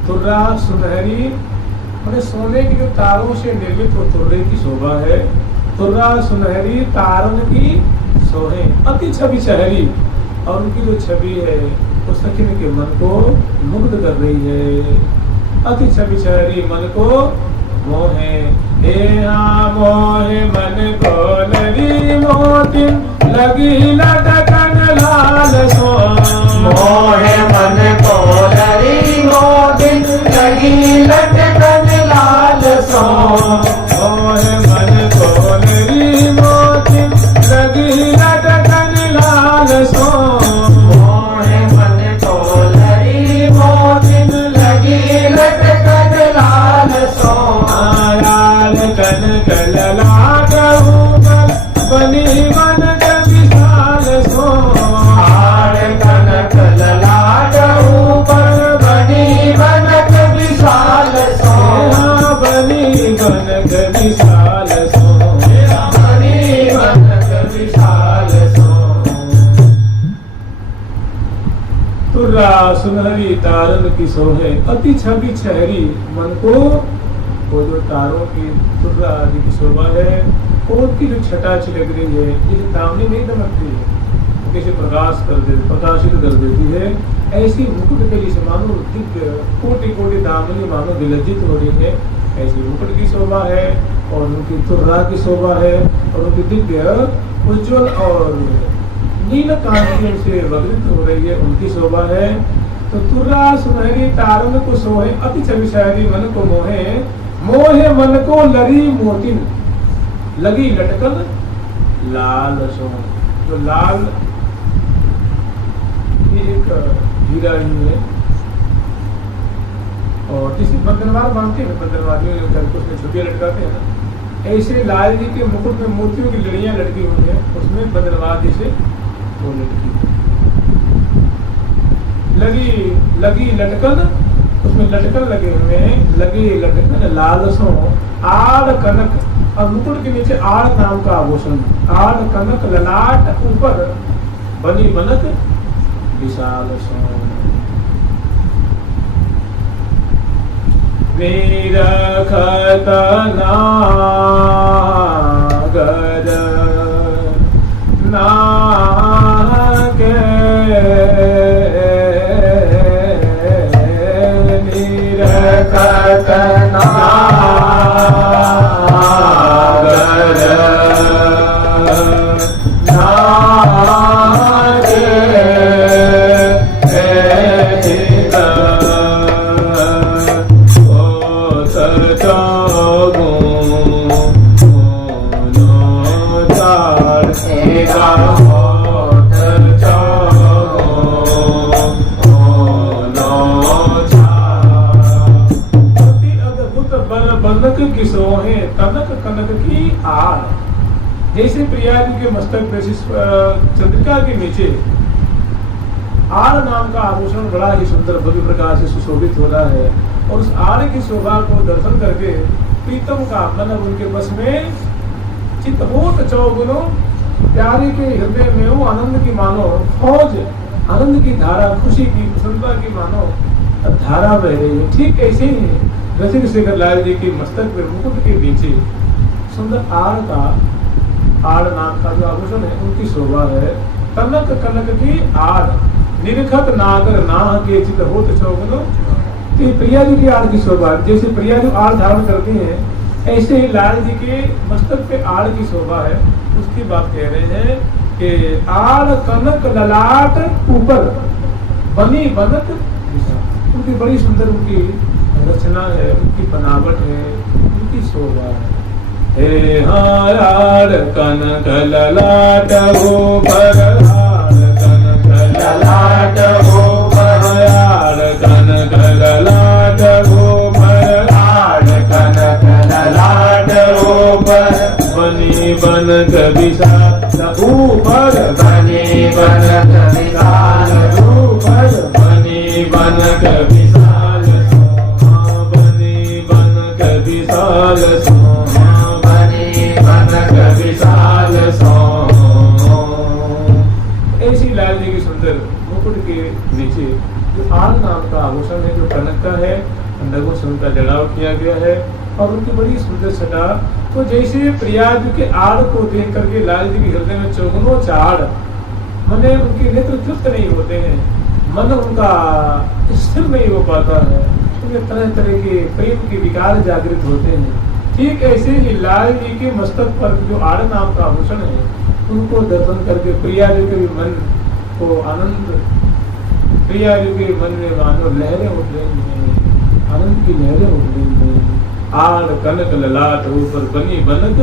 तुर्रा सुनहरी मैंने सोने की जो तारों से निर्मित वो तुर्रे की शोभा है। तुर्रा सुनहरी तारन की सोहे अति छवि शहरी, और उनकी जो छवि है वो सखिन के मन को मुग्ध कर रही है। अति छवि शहरी मन को मोहे, मोहे मन को लगी मोतिन लगी लटकन लाल सो। मोहे मन को लगी मोतिन लगी लटकन लाल सो। मोहे मन को लगी मोतिन लगी लटकन लाल सो। मोहे मन को लगी मोतिन लगी लटकन लाल सो। लाल कनक ललाट ऊपर बनी बनक विशाल सो। हार कनक ललाट ऊपर बनी बनक विशाल सो। बनी बनक विशाल सो। बनी बनक विशाल सो। तुर्रा सुनहरी तारन की सोहे अति छवि छहरी मन को। वो जो तारों की तुर्रा आदि की शोभा है और की जो छटा छिलक रही है, जैसे दामनी नहीं दमकती है, कैसे प्रकाशित कर देती है, ऐसी मुकुट के लिए मानो दिव्य कोटि कोटि दामनी मानो विलज्जित हो रही है। ऐसी मुकुट की शोभा है और उनकी तुर्रा की शोभा है और उनकी दिव्य उज्ज्वल और नील कांतियों से वग्रित हो रही है, उनकी शोभा है। तो तुर्रा सुनहरी तारन को सोहे अति छवि शहरी मन को मोहे। मोहे मन को लरी मोतिन लगी लटकन लाल सो। तो लाल ये एक हीरा ही है और जिसे बंधनवार मानते हैं, बंधनवादियों उसमें छुट्टियां लटकाते हैं ना, ऐसे लाल जी के मुकुट में मोतियों की लड़ियां लटकी हुई है, उसमें बंधनवार जैसे वो लटकी लगी लटकन, उसमें लटकन लगे हुए हैं। लगी लटकन लाल सो आड़ कनक, और मुकुट के नीचे आड़ नाम का आभूषण। आड़ कनक ललाट ऊपर बनी बनक विशाल सो। निरखत नागर नागे निरखत नागर नागे की सोहे कनक कनक की आड़। जैसे प्रिया जी के मस्तक पे चंद्रिका के नीचे आड़ नाम का आभूषण बड़ा ही सुंदर भव्य प्रकार से सुशोभित हो रहा है, और उस आड़ की शोभा को दर्शन करके प्रीतम का मन उनके बस में चित्त होत चौगुनो। प्यारे के हृदय में वो आनंद की मानो फौज, आनंद की धारा, खुशी की प्रसन्नता की मानो धारा बह रही है। ठीक ऐसे ही रसिक शेखर लाल जी की मस्तक पे मुकुट के नीचे सुंदर आड़ नाम का जो आभूषण है उनकी शोभा है। कनक कनक की आड़ निरखत नागर नाह के चित होत चौगुनो। तो प्रिया जी की आड़ की शोभा, जैसे प्रिया जी आड़ धारण करती हैं ऐसे ही लाल जी के मस्तक पे आड़ की शोभा है। उसकी बात कह रहे हैं कि आड़ कनक ललाट ऊपर बनी बनक विशाल। उनकी बड़ी सुंदर उनकी रचना है, उनकी बनावट है, उनकी शोभा है। हे हार कनक ललाट ऊपर, हार कनक ललाट ऊपर, हार कनक ललाट ऊपर, हार कनक ललाट ऊपर, बनी बनक विशाल ऊपर, बनी बनक विशाल ऊपर, बनी मुकुट के नीचे जो आड़ नाम का आभूषण है, जो कनक का है, नगों से उनका जड़ाव किया गया है और उनकी बड़ी सुंदर छटा। तो जैसे प्रिया जी के आड़ को देख करके लाल जी के हृदय में चौगुनों चाड़, मने उनके नेत्र तृप्त नहीं होते हैं, मन उनका स्थिर नहीं हो पाता है, उनमें तरह तरह के प्रेम के विकार जागृत होते हैं। ठीक ऐसे ही लाल जी के मस्तक पर जो आड़ नाम का आभूषण है, उनको दर्शन करके प्रिया जी के मन को आनंद, प्रिया जी के मन में मानो लहरें उठ रही हैं, आनंद की लहरें उठ रही हैं। आड़ कनक ललाट ऊपर बनी बनक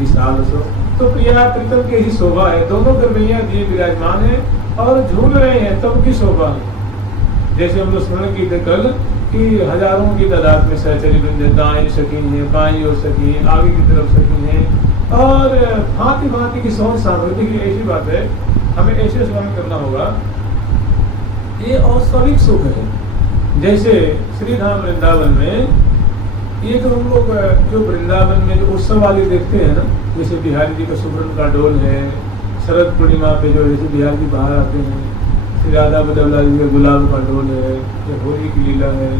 विशाल सो। तो प्रिया प्रीतम के ही शोभा है, दोनों गरबैया दिए विराजमान है और झूल रहे हैं, तब की शोभा है। जैसे हम लोग स्मरण की थे कल कि हजारों की तादाद में सहचरी वृंद, दाएं सखी है, बाई और सखी है, आगे की तरफ सखी है और भांति भांति की सौंध सामग्री की। ऐसी बात है, हमें ऐसे स्मरण करना होगा। ये औस्वाभिक सुख है। जैसे श्री धाम वृंदावन में ये जो हम लोग जो वृंदावन में जो उत्सव वाले देखते हैं ना, जैसे बिहारी जी का सुब्रन का डोल है, शरद पूर्णिमा पे जो जैसे बिहारी जी बाहर आते हैं, श्री राधा बल्लभ जी का गुलाब का डोल है, या होली की लीला है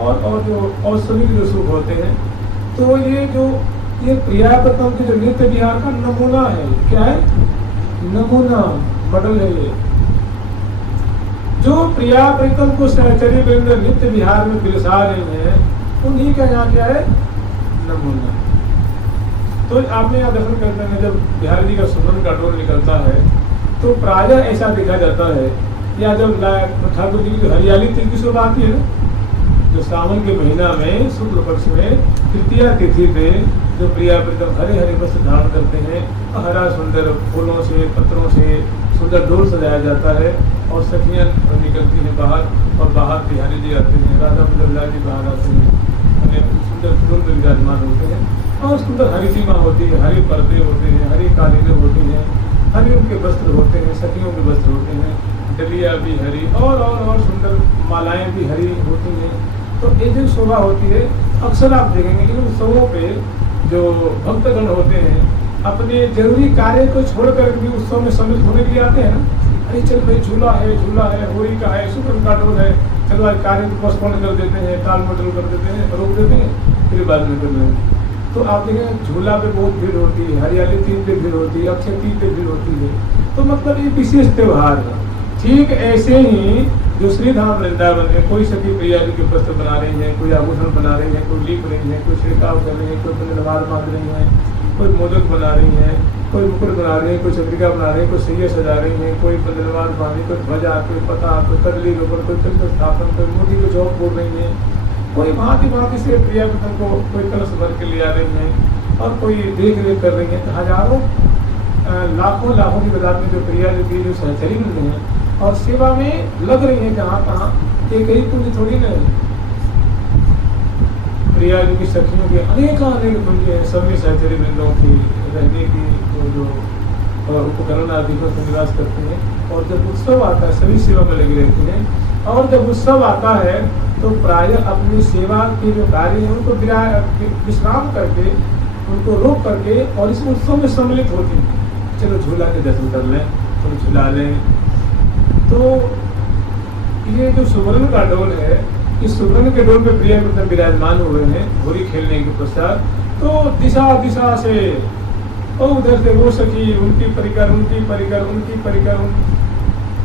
और जो और सभी जो सुख होते हैं। तो ये प्रियापतम के जो नित्य विहार का नमूना है, क्या है? नमूना मॉडल है ये। जो प्रिया प्रीतम को सहचरी वृंद नित्य विहार में बिलसा रहे हैं, उन्हीं का यहाँ क्या है? नमूना। तो आपने यहाँ दर्शन करते हैं, जब बिहारी जी का सुमन का डोल निकलता है तो प्रायः ऐसा देखा जाता है, या जब ठाकुर जी की जो हरियाली तिथि की शोभा आती है ना, जो सावन के महीना में शुक्ल पक्ष में तृतीया तिथि पे जो प्रिया प्रीतम हरे हरे वस्त्र धारण करते हैं, हरा सुंदर फूलों से पत्रों से सुंदर डोल सजाया जाता है और सखियां निकलती हैं बाहर, और बाहर बिहारी जी आते हैं, राधा बल्लभ जी बाहर आते हैं, सुंदर फूलों में विराजमान होते हैं और सुंदर हरी सीमा होती है, हरे पर्दे होते हैं, हरी कालीनें होती हैं, हरे उनके वस्त्र होते हैं, सखियों के वस्त्र होते हैं, डलिया भी हरी और सुंदर मालाएं भी हरी होती हैं। तो ये जो शोभा होती है, अक्सर आप देखेंगे इन उत्सवों पे जो भक्तगण होते हैं अपने जरूरी कार्य को छोड़कर भी उत्सव में सम्मिलित होने के लिए आते हैं ना। अरे चल भाई झूला है, होली का है, शुक्र का डोल है, चलो आज कार्य को पोस्टपोन कर देते हैं, टाल मटोल कर देते हैं, रोक देते हैं, फिर बाद में कर लेंगे। तो आप देखें झूला पे बहुत भीड़ होती है, हरियाली तीज पे भीड़ होती है, अक्षय तीज पे भीड़ होती है। तो मतलब ये विशेष त्योहार है। ठीक ऐसे ही जो श्री धाम वृंदावन में कोई सखी प्रिया जी के वस्त्र बना रही है, कोई आभूषण बना रही है, कोई लीप रही है, कोई छिड़काव कर रही है, कोई पंजलवार मांग रही है, कोई मोदक बना रही है, कोई मुकुट बना रही है, कोई चक्रिका बना रही है, कोई सैया सजा रही है, कोई पंजलवार बांधी, कोई ध्वजा, कोई पता, कोई कदली रोपण, कोई चंद्र स्थापन, कोई मोदी को चौक बोल रही है, कोई भांति भांति से प्रिया को कोई कलश भर के ले आ रही है और कोई देख रेख कर रही है। तो हजारों लाखों की तादाद में जो प्रिया जी की जो सहचरी हैं और सेवा में लग रही है, कहाँ एक ही कुंज थोड़ी ना है। प्रिया जी की सखियों के अनेक कुंज हैं, सभी सहचरी वृंदों की रहने की जो उपकरण आदि को निवास करते हैं। और जब उत्सव आता है सभी सेवा में लगी रहती हैं, और जब उत्सव आता है तो प्रायः अपनी सेवा के जो कार्य हैं उनको विश्राम करके, उनको रोक करके और इस उत्सव में सम्मिलित होती हैं। चलो झूला के दर्शन कर लें, थोड़ा झूला लें। तो ये जो सुवर्ण का डोल है, इस सुवर्ण के डोल पे प्रिया प्रीतम विराजमान हुए हैं होली खेलने के पश्चात। तो दिशा से उधर से वो सखी, उनकी परिकर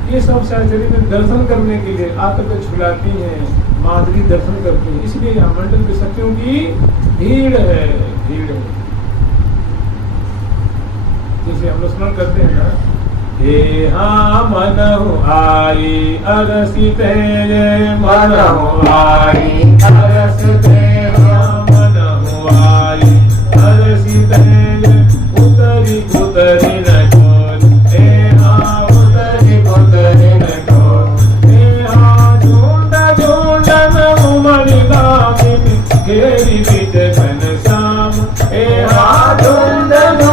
ये सब सहचरी में दर्शन करने के लिए आकर के झुलाती हैं, माधुरी दर्शन करती हैं। इसलिए यहाँ मंडल की सखियों की भीड़ है। जैसे हम लोग स्मरण करते हैं ना, हे हाँ मनहु आई अरसित है, मनहु आई अरसित है, मनहु आई अरसित है, उतरी न डोल, हे हाँ उतरी न डोल, हे हाँ झूंड नमु मणिदामिनी घेरी बीच घनश्याम, हे हाँ झूंड को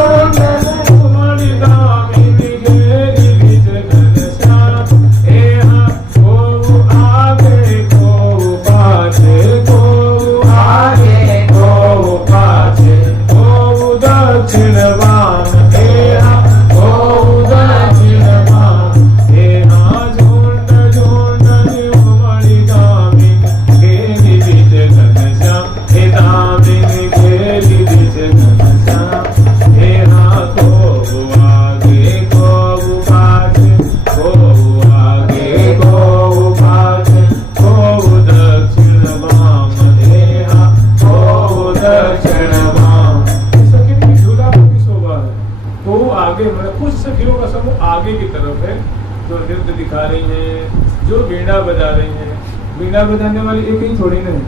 हैं, जो वीणा बजा रही हैं। वीणा बजाने वाली एक ही थोड़ी नहीं,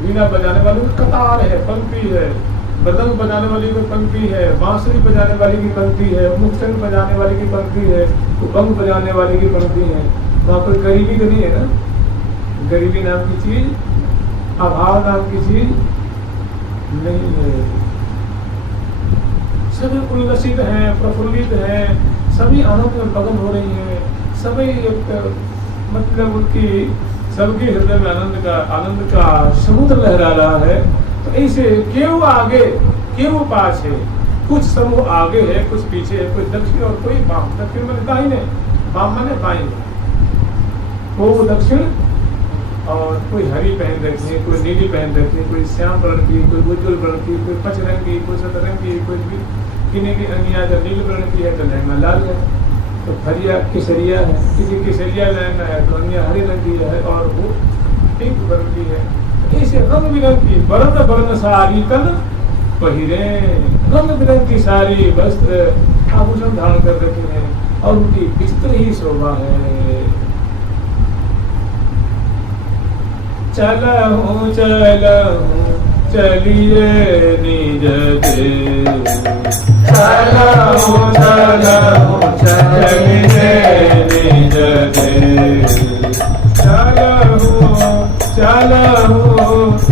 वीणा बजाने वाली की कतार है, पंक्ति है, मृदंग बजाने वाली की पंक्ति है, बांसुरी बजाने वाली की पंक्ति है, मुक्तंग बजाने वाली की पंक्ति है, उबंग बजाने वाली की पंक्ति है। वहाँ कोई गरीबी तो नहीं है ना, गरीबी नाम की चीज, अभाव नाम की चीज नहीं है। सभी उल्लसित हैं, प्रफुल्लित हैं, सभी आनंद में मगन हो रही हैं, सभी एक मतलब उनकी सबके हृदय में आनंद का समुद्र लहरा रहा है। तो ऐसे क्यों आगे क्यों पाछे, कुछ समूह आगे है, कुछ पीछे है, कोई दक्षिण और कोई वाम। दक्षिण माने दाहिने, वाम माने बाएं। वो दक्षिण, और कोई हरी पहन रखी है, कोई नीली पहन रखी है, कोई श्याम वर्ण की, कोई उज्ज्वल वर्ण की, कोई पच रंग की, कोई सतरंग की, कोई भी किन्हीं की अंगिया जब नील वर्ण की है तो लहंगा लाल है, तो फरिया केसरिया है, किसी केसरिया लहंगा है तो अंगिया हरे रंग की है, और वो पिंक वर्ण की है। ऐसे रंग बिरंग की वर्ण वर्ण सारी तन पहिरे, रंग बिरंग की सारी वस्त्र आभूषण धारण कर रखे हैं, और उनकी विचित्र ही शोभा है। चलहूँ चलहूँ चलिए निज देश, चलहूँ चलहूँ चलिए निज देश, चलहूँ चलहूँ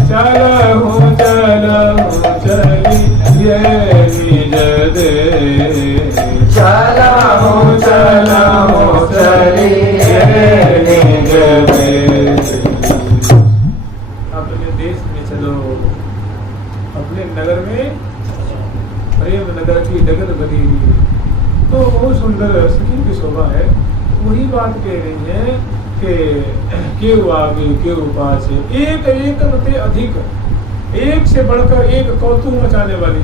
चलहूँ चलहूँ चलिए निज देश, चलहूँ चलहूँ चलिए निज देश। अपने देश में चलो, अपने नगर में प्रेम नगर की डगर बनी हुई है। तो बहुत सुंदर सखी की शोभा है। वही बात कह रही है कि क्यों आगे क्यों पाछे, एक एक मते अधिक, एक से बढ़कर एक कौतुक मचाने वाली।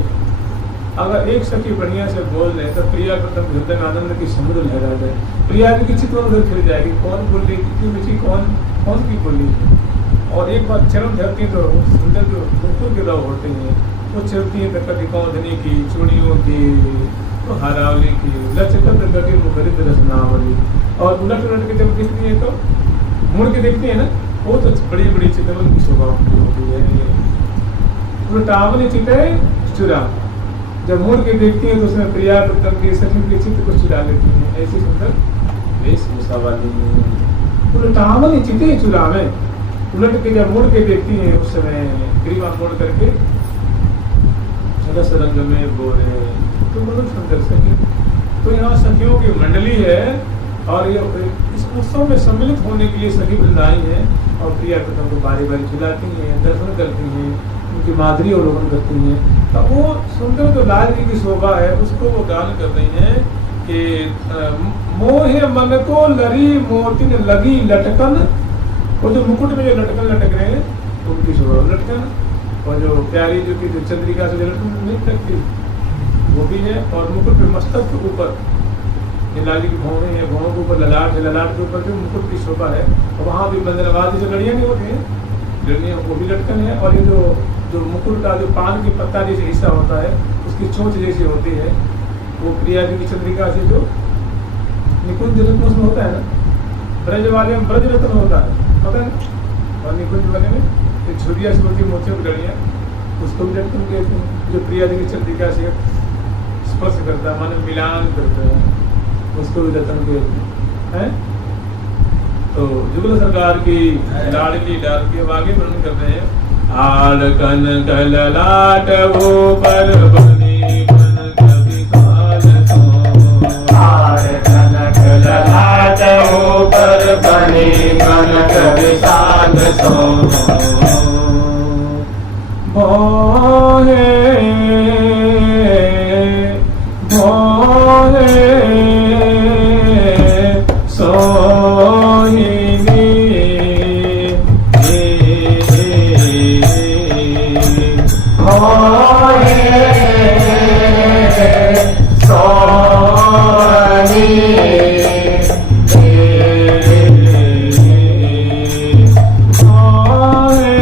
अगर एक सखी बढ़िया से बोल रहे तो प्रिया प्रथम हृदय में आनंद की समुद्र लहरा जाए, प्रिया की चित्त उधर खिल जाएगी, कौन बोल रही, कितनी मीठी, कौन की बोली। और एक बार चरण धरती तो सुंदर जो मुकुल के रव होते हैं वो चलती है, तो कभी कौंधनी की, चूड़ियों की, तो हरावली की, लचकत गति मुखरित रसनावली। और उलट उलट के जब दिखती है तो मुड़ के देखती है ना, वो तो बड़ी बड़ी चितवन की शोभा होती है। उल्टावली चिते चुरा, जब मुड़ के देखती है तो उसमें प्रिया प्रथम की सखी के चित्त को चुरा लेती है। ऐसी सुंदर वेशभूषा वाली उल्टावली चिते चुरा में, उलट के जब मुड़ के देखती है उस समय ग्रीवा मोड़ करके रस रंग में बोले, तो बहुत सुंदर सखी। तो यहाँ सखियों की मंडली है, और ये इस उत्सव में सम्मिलित होने के लिए सखी वृंद आई है, और प्रिया प्रथम को बारी बारी खिलाती हैं, दर्शन करती हैं, उनकी माधुरी अवलोकन करती हैं। तो वो सुंदर जो लाल जी की शोभा है उसको वो गान कर रही हैं कि मोहे मन को लरी मोतिन लगी लटकन। वो जो मुकुट में जो लटकन लटक रहे हैं उनकी शोभा लटकन, और जो प्यारी जो चंद्रिका से लटकन नहीं लगती वो भी है। और मुकुट पे मस्तक के ऊपर ये लाली की भौवें हैं, भौवों के ऊपर ललाट है, ललाट के ऊपर जो मुकुट की शोभा है। और वहाँ भी बंदनवादी जो लड़ियाँ नहीं होती हैं, लड़ियाँ वो भी लटकन है। और ये जो मुकुट का जो पान की पत्ता जैसे हिस्सा होता है उसकी चोंच जैसी होती है, वो प्रिया जी की चंद्रिका से जो निकुंज रत्न उसमें होता है ना, ब्रज वाले में ब्रज रत्न होता है पता है, और निकुंज वाले में झुरिया से होती मोतियों की लड़ियाँ, उसको भी लटकन कहते हैं। जो प्रिया जी की चंद्रिका से स्पर्श करता है, माने मिलान करता है, उसको भी रत्न कहते हैं। तो जुगल सरकार की लाडली डाल के आगे वर्णन कर रहे हैं। आड़कन कललाट वो पर बनी मन कभी काल सो, आड़कन कललाट वो पर बनी मन कभी काल सो। भोहे भोहे सोहिनी भोहे सोहिनी भोहे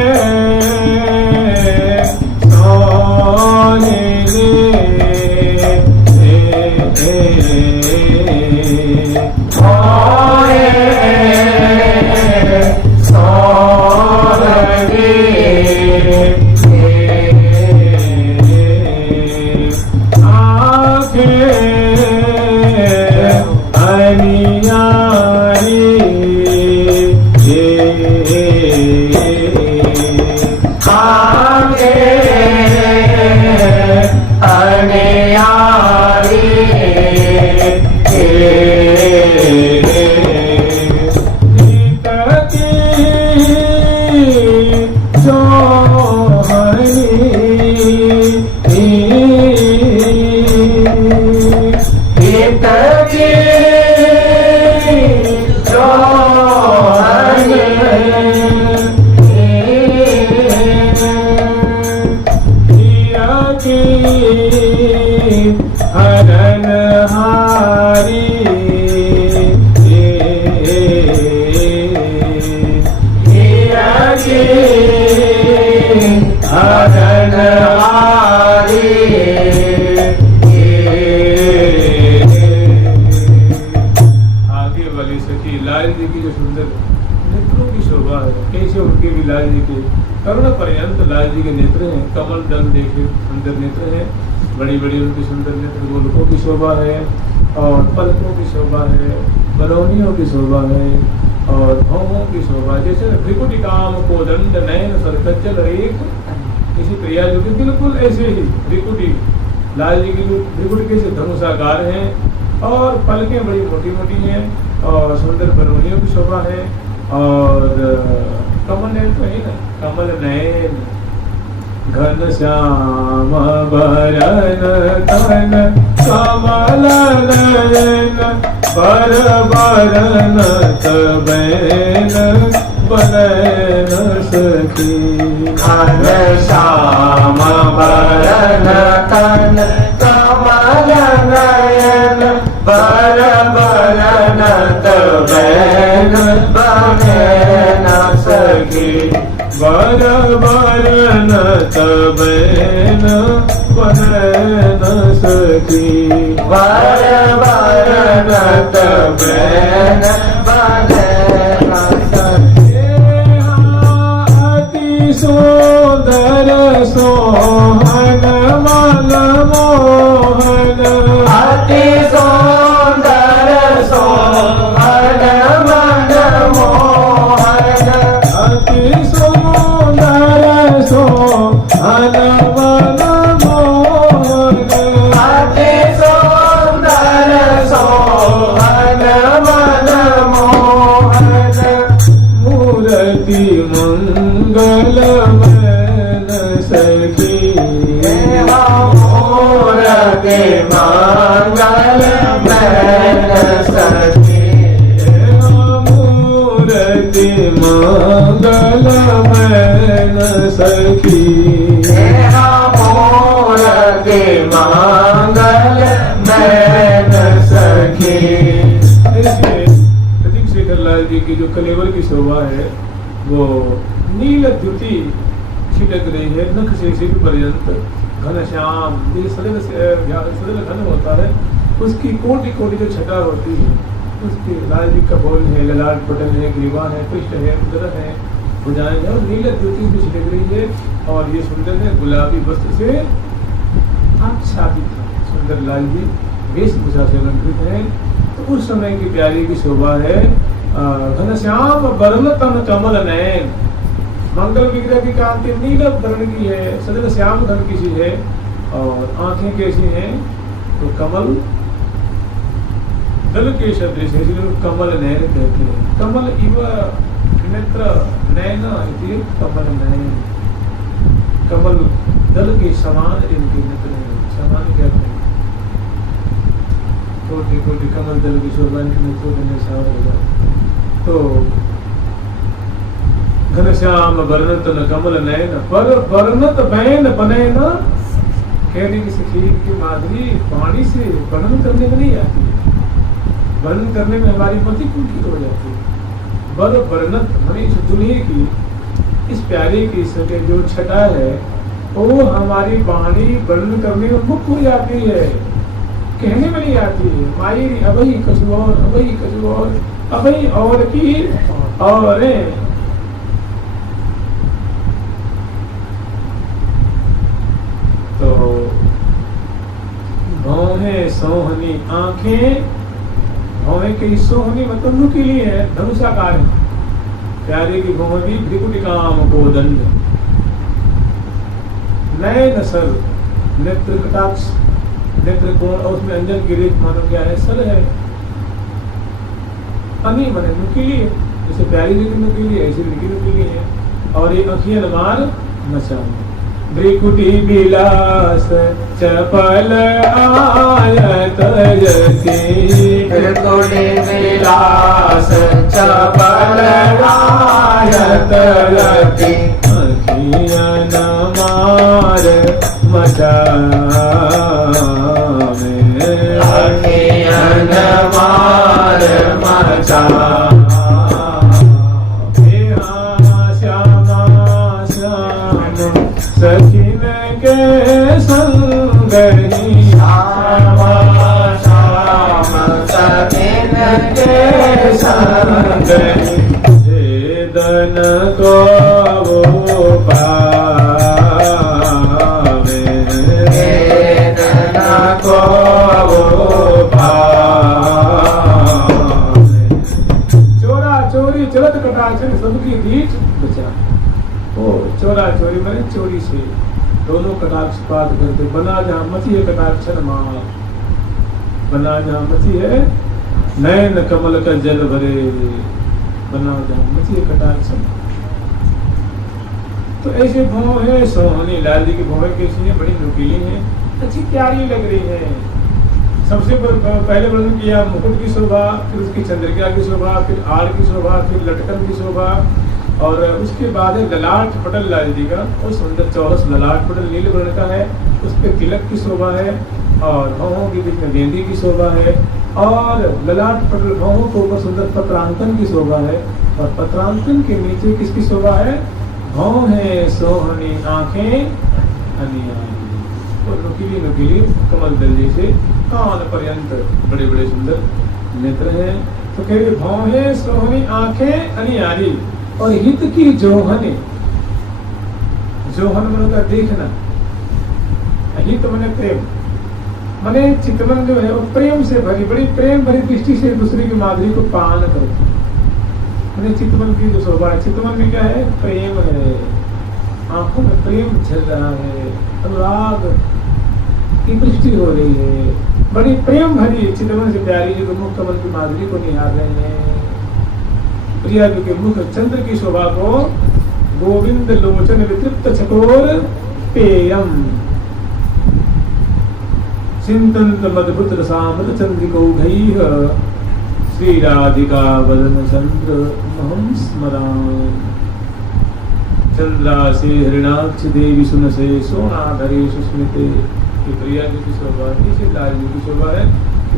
सुंदर नेत्रों की शोभा है। कैसे उनके भी लाल जी के कर्ण पर्यंत लाल जी के नेत्र हैं, कमल दल देखे सुंदर नेत्र हैं, बड़ी बड़ी उनकी सुंदर नेत्र गोलकों की शोभा है और पलकों की शोभा है, बरौनियों की शोभा है और भौमों की शोभा। जैसे त्रिकुटी काम को दंड नयन सरकज्जल एक, इसी प्रिया जो कि बिल्कुल ऐसे ही त्रिकुटी लाल जी की जो त्रिकुटी कैसे धनुषाकार हैं और पलकें बड़ी मोटी मोटी हैं और सुंदर बरौनियों की शोभा है और कमल नयन तो है ना, कमल नयन घन श्याम बरन तन कमल नयन बर बरन तबैन बनैन सखी। घन श्याम बरन तन कमल नयन बर बरन तबैन बनैन सखी। बर बरन तबैन बनैन सखी। बर बरन तबैन बनैन सखी। अति सुंदर सोहन मन मोहन, अति सुंदर सोहन मन मोहन। अति सुंदर सोहन मन मोहन, अति सुंदर सोहन मन मोहन। मूर्ति मंगल मैन सखी। मूर्ति मंगल मैन सखी। मूर्ति मंगल मैन सखी। मूर्ति मंगल मैन सखी। प्रतीक शेखर लाल जी की जो कलेवर की शोभा है वो नील द्युति छिटक रही है नख से सिर पर्यंत। घन श्याम जो सदल घन होता है उसकी कोटि कोटि जो छटा होती है उसके लाल जी का बोल है, ललाट पटल है, ग्रीवा है, पृष्ठ है, उदर है, भुजाएं है और नील द्युति भी छिटक रही है और ये सुंदर है गुलाबी वस्त्र से आच्छादित है। सुंदर लाल जी वेशभूषा से अलंकृत है। तो उस समय की प्यारी की शोभा है। घन श्याम वर्ण तन कमल नयन, मंगल विग्रह की कांति नील वर्ण की है, सदन श्याम धन की सी है और आंखें कैसी हैं तो कमल दल के शब्द से कमल नयन कहते हैं। कमल इव नेत्र नयन इति कमल नयन, कमल दल के समान इनके नेत्र हैं। समान क्या है कोटि कोटि कमल दल की शोभा इनके नेत्रों के निसार होगा। तो घन श्याम वर्णत न कमल नयन पर वर्णत बैन बनैन। कहने की सखी की माधुरी वाणी से वर्णन करने में नहीं आती है, वर्णन करने में हमारी मति कुंठित हो जाती है। बर वर्णत माने इस दुनिया की इस प्यारे की सके जो छटा है वो हमारी वाणी वर्णन करने में मुक्त हो जाती है, कहने में नहीं आती है। माई अबही कछु और अबही कछु और अबही और की और तो भौहें सोहनी आंखें, भौहें की सोहनी मतलब नुकीली है, धनुषाकार है। प्यारे की भौहनी त्रिकुटी काम को दंड, नयन सर नेत्र कटाक्ष नेत्र कोण और उसमें अंजन की रेख मानो क्या है सर है। अनी मने नुकीली है, जैसे प्यारी जी की नुकीली है ऐसी इनकी नुकीली है। और ये अखियां मार नशा त्रिकुटी विलास चपल आयत यति। त्रिकुटी विलास चपल आयत यति। अखियन मार मचा अखियन मार मचा। सखिन के संग ही श्याम श्याम सखिन के संग ही वेदन को वो पावे, वेदन को वो पावे। चोरा चोरी चलत कटाक्षण सबकी रीठ बचा। ओ चोरा चोरी मैंने चोरी से दोनों कटाक्षपात करते। बना जहाँ मची है कटाक्षण मार, बना जहाँ मची है नयन कमल का जल भरे, बना जहाँ मची है कटाक्षण। तो ऐसे भौं है सोहनी। लाल जी की भौं कैसी है? बड़ी नुकीली है, अच्छी प्यारी लग रही है। सबसे पहले वर्णन किया मुकुट की शोभा, फिर उसकी चंद्रिका की शोभा, फिर आड़ की शोभा, फिर लटकन की शोभा, और उसके बाद है ललाट पटल लाल जी का। वो सुंदर चौरस ललाट पटल नील वर्ण का है, उस पर तिलक की शोभा है, और भौहों के बीच में गेंदी की शोभा है, और ललाट पटल भौहों के ऊपर सुंदर पत्रांकन की शोभा है, और पत्रांकन के नीचे किसकी शोभा है? भौं है सोहनी आंखें अनियारी। तो नुकीली नुकीली कमल दल जैसे कान पर्यंत बड़े बड़े सुंदर नेत्र हैं। तो कह रहे भौं है सोहनी आंखें अनियारी, और हित की जोहने। जोहन मन का देखना, हित मने प्रेम, मने चितवन जो है वो प्रेम से भरी, बड़ी प्रेम भरी दृष्टि से दूसरे की माधुरी को पान करती। मैंने चितवन की जो शोभा है, चितवन में क्या है? प्रेम है, आंखों में प्रेम झल रहा है, अनुराग की दृष्टि हो रही है, बड़ी प्रेम भरी चितवन से प्यारी जो मुख कमल की माधुरी को निहार रहे हैं। प्रिया जी के मुख चंद्र की शोभा को गोविंद लोचन वितृप्त चकोर पेयम चिंतन मदभुत रसामृत चंद्रिको घैः श्री राधिका वदन चंद्र महम स्मरामि। चंद्रासे हरिणाक्ष देवी सुनसे सोनाधरे सुस्मिते। प्रिया जी की शोभा, इसे लाल जी की शोभा है।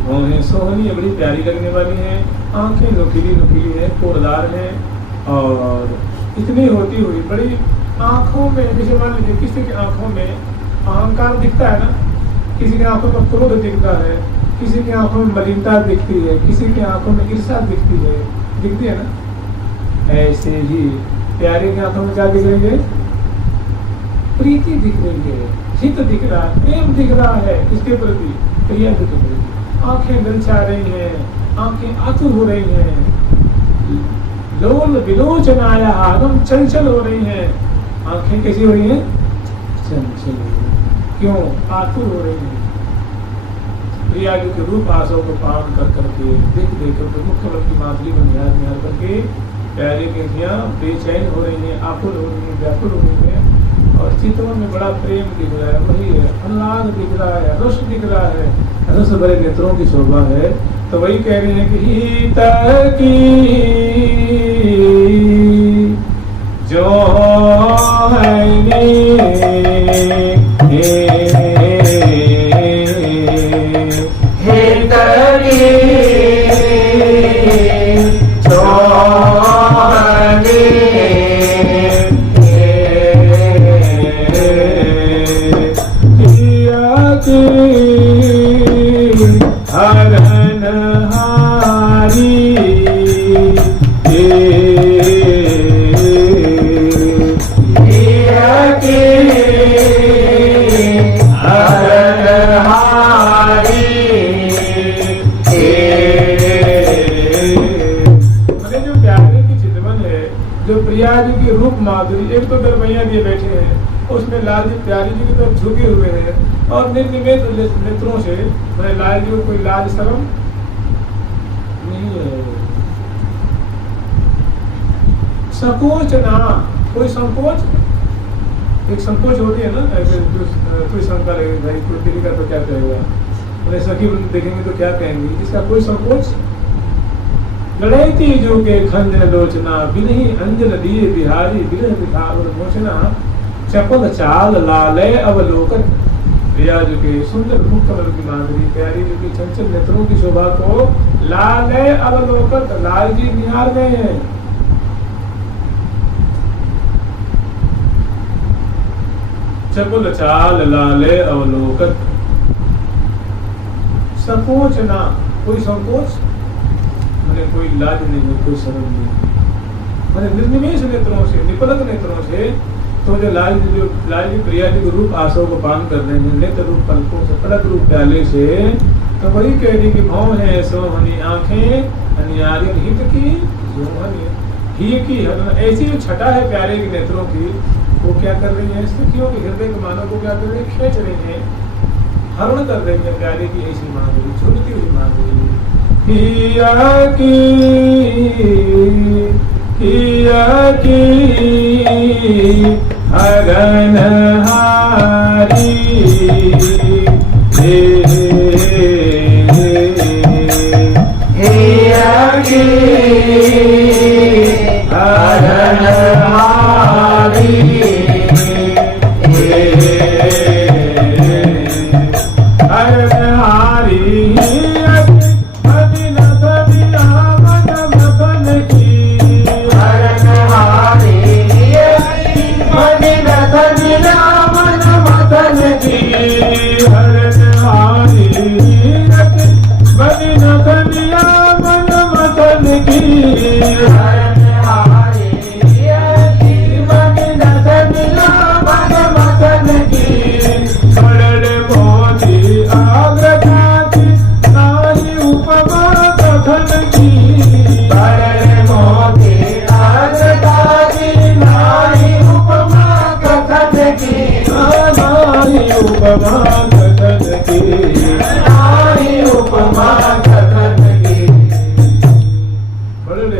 भौं है सोहनी है, बड़ी प्यारी लगने वाली है, आंखें नुकीली नुकीली है, कोरदार है, और इतनी होती हुई बड़ी आंखों में, जैसे मान लीजिए किसी की आंखों में अहंकार दिखता है ना, किसी की आंखों में क्रोध दिखता है, किसी की आंखों में मलिनता दिखती है, किसी की आंखों में ईर्ष्या दिखती है ना। ऐसे ही प्यारे की आंखों में क्या दिख रही है? प्रीति दिख रही है, हित दिख रहा है, प्रेम दिख रहा है इसके प्रति, प्रिया के प्रति। आंखें गलछा रही हैं, आंखें आतुर हो रही हैं, लोल विलोचनाया आगम चंचल हो रही हैं। आंखें कैसी हो रही हैं? चंचल। क्यों? आतुर हो रही हैं। प्रिया जी के रूप आसों को पावन कर करके, देख देख कर मुख कमल की माधुरी को निहार निहार करके प्यारे के बेचैन हो रही हैं, आकुल हो रही हैं, व्याकुल हो रही हैं, और चित्तवन में बड़ा प्रेम दिख रहा है, वही है, अनुराग दिख रहा है, रस दिख रहा है, रस भरे नेत्रों की शोभा है। तो वही कह रहे हैं कि हित की जो है हित की जो हरनहारी प्रिया जी की रूप माधुरी, एक तो दरमैया दिए बैठे हैं, उसमें लाल जी प्यारी जी की तरफ झुके हुए हैं, और निर्निमेष नेत्रों से मैंने लाल जी को कोई लाज शर्म नहीं है, संकोच ना, कोई संकोच, एक संकोच होती है ना, ऐसे कोई शंका लगे भाई कोई दिल्ली का तो क्या कहेगा, मैंने सखी देखेंगे तो क्या कहेंगे, इसका कोई संकोच। लड़ाई थी जो के खंजन लोचना, बिनही अंजन दिए बिहारी, बिरह बिठावर मोचना, चपल चाल लालय अवलोकन। प्रिया जी के सुंदर मुख कमल की माधुरी, प्यारी जी की चंचल नेत्रों की शोभा को लालय अवलोकन, लाल जी निहार गए हैं। चपल चाल लालय अवलोकन, संकोच ना, कोई संकोच, कोई लाज नहीं है, कोई शर्म नहीं, मैंने निर्निमेष नेत्रों से, निपलक नेत्रों से, तो जो लाल जी प्रिया जी के रूप आंसुओं को पान कर रहे हैं, नेत्र रूप पलकों से, पलक रूप प्याले से, तो वही कह रही कि भौं है सोहनी आंखें अनियारी हित की सोहनी ही की। ऐसी जो छटा है प्यारे के नेत्रों की, वो क्या कर रही है, सखियों के हृदय के मानव को क्या कर रही है, खींच रही है, हरण कर रही है प्यारे की ऐसी मांगुरी, झूलती हुई मांगुरी। किया की हरण हारी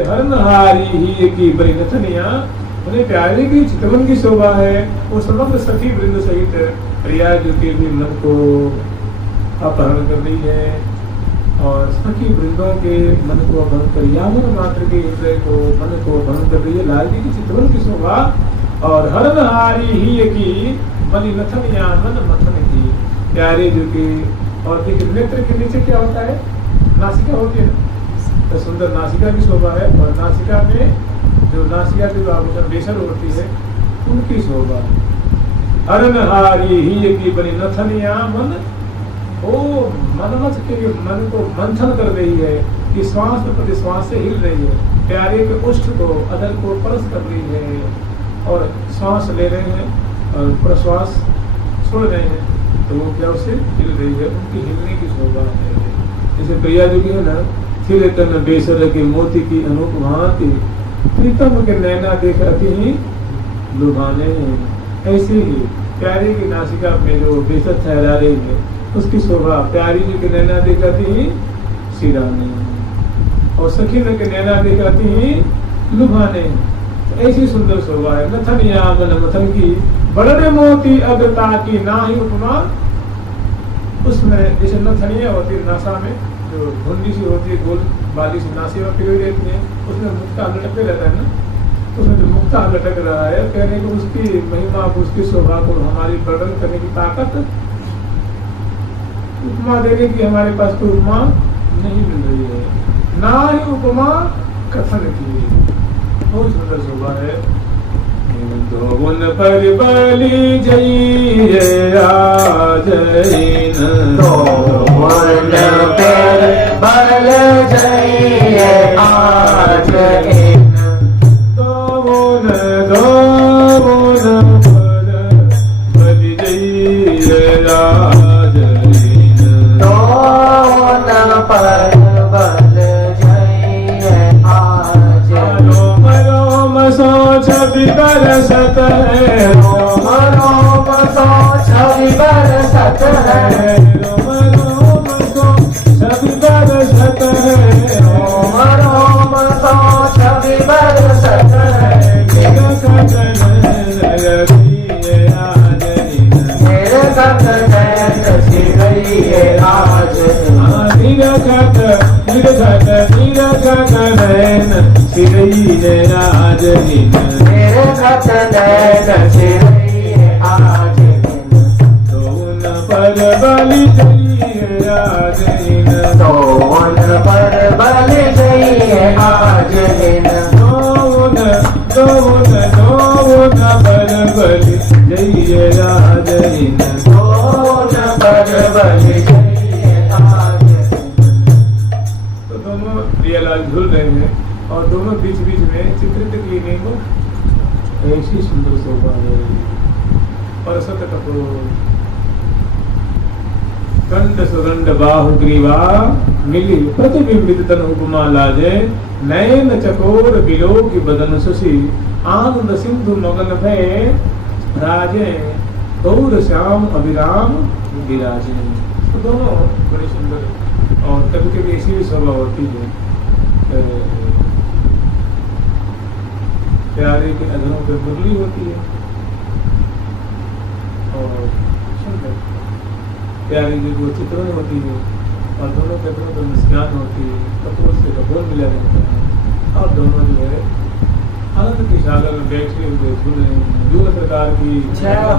हरण हारी की बड़ी नथनिया उन्हें प्यारे की चितवन की शोभा है। वो समग्र सखी वृंद सहित प्रिया जी के भी मन को अपहरण कर रही है और सखी वृंदों के मन को अपहरण कर, यावन मात्र के हृदय को मन को अपहरण कर रही है लाल जी की चितवन की शोभा। और हरनहारी ही की मनी नथनिया मन मथन की प्यारे जी की। और देखिए नेत्र के नीचे क्या होता है, नासिका होती है, तो सुंदर नासिका की शोभा है। और नासिका में जो नासिका की जो आभूषण बेसर होती है उनकी शोभा। हरनहारी ही की बनी नथनिया मन, वो मनमथ के मन को मंथन कर रही है कि श्वास प्रति श्वास से हिल रही है, प्यारे के उष्ठ को अदल को परस कर रही है और श्वास ले रहे हैं और प्रश्वास छोड़ रहे हैं, तो वो क्या उसे हिल रही है, उनकी हिलने की शोभा है। जैसे प्रिया जी की है ना, थिर तन बेसर के मोती की अनूप भांति, प्रीतम के नैना देख अति ही लुभाने हैं। ऐसे ही प्यारी की नासिका में जो बेसर ठहरा रही है उसकी शोभा प्यारी जी के नैना देख अति ही सिराने और सखी के नैना देख अति ही लुभाने। ऐसी सुंदर शोभा है। नथन या मन मथन की बड़े मोती अग्रता की ना ही उपमा। उसमें जैसे नथनिया होती है नासा में, जो धुंडी सी होती है, गोल बाली सी नासी में पिरोई रहती है, उसमें मुक्ता लटकते रहता है ना, तो उसमें जो मुक्ता लटक रहा है, कहने को उसकी महिमा, उसकी शोभा को हमारी वर्णन करने की ताकत, उपमा देने की हमारे पास कोई उपमा नहीं मिल रही है, ना ही उपमा कथन की। बहुत सुंदर शोभा है। धोवन पर बलि जय आजैन, धोवन पर बल जय आजैन, धोवन पर बलि जय आजैन, धोवन पर बल जय आजैन। रोम रोम सो छवि बरसत है, रोम रोम सो छवि बरसत है, रोम रोम सो छवि बरसत है, रोम रोम सो छवि बरसत है। मेरा कथन लगी आजैन, मेरे सत नैन सिरैये आजैन, निरखत नैन सिरैये आजैन, मेरे सत नैन सिरैये आजैन। धोवन पर बलि जय आजैन, धोवन पर बल जय आजैन, धोवन पर बलि जय आजैन, धोवन पर बल जय आजैन। तो दोनों प्रियालाल झूल रहे हैं और दोनों बीच बीच में चित्रित की को ऐसी सुंदर शोभा है। परसत कपूर कंड सुगंध बाहु ग्रीवा मिली प्रतिबिंबित तन उपमा लाजे नयन चकोर बिलोक बदन सुशी आनंद सिंधु मगन भय राजे गौर श्याम अभिराम विराजे। तो दोनों बड़े सुंदर और कभी कभी ऐसी भी शोभा होती है प्यारे के नजरों पे मुरली होती है और सुंदर प्यारी की वो चित्रण होती है और दोनों कपड़ों पर मुस्कान होती है, कपड़ों से कपड़ों मिला रहता है और दोनों जो है आनंद की सागर में बैठे हुए झूल रहे हैं। जो सरकार की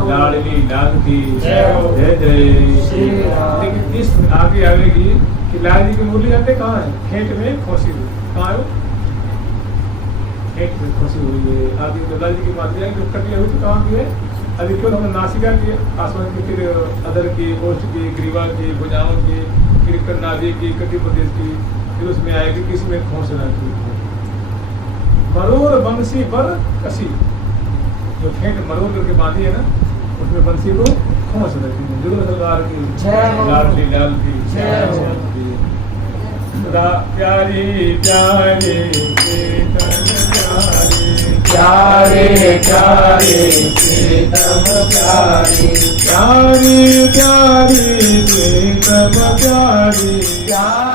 लाडली लाल की जय जय श्री राम। लेकिन इस आगे आवेगी कि लाल जी की मुरली आते कहाँ है? खेत में खोसी हुई। कहाँ है? खेत में खोसी हुई है। आगे तो लाल जी की बात है कि कटी हुई तो कहाँ की है? अभी केवल हमने नासिका की आसमान की, फिर अदर की, ओष्ठ की, ग्रीवा की, भुजाओं की, फिर नाभि की, कटी प्रदेश की, फिर उसमें आएगी किसी में खोसना की। मरोर बंसी पर कसी, जो फेंट मरोर करके बांधी है ना उसमें बंसी को खोस रखी है। जुड़ सरकार की लाडली लाल की प्यारी प्यारी प्यारे प्यारे प्रीतम प्यारी प्यारी प्यारी प्रीतम प्यारी प्यारी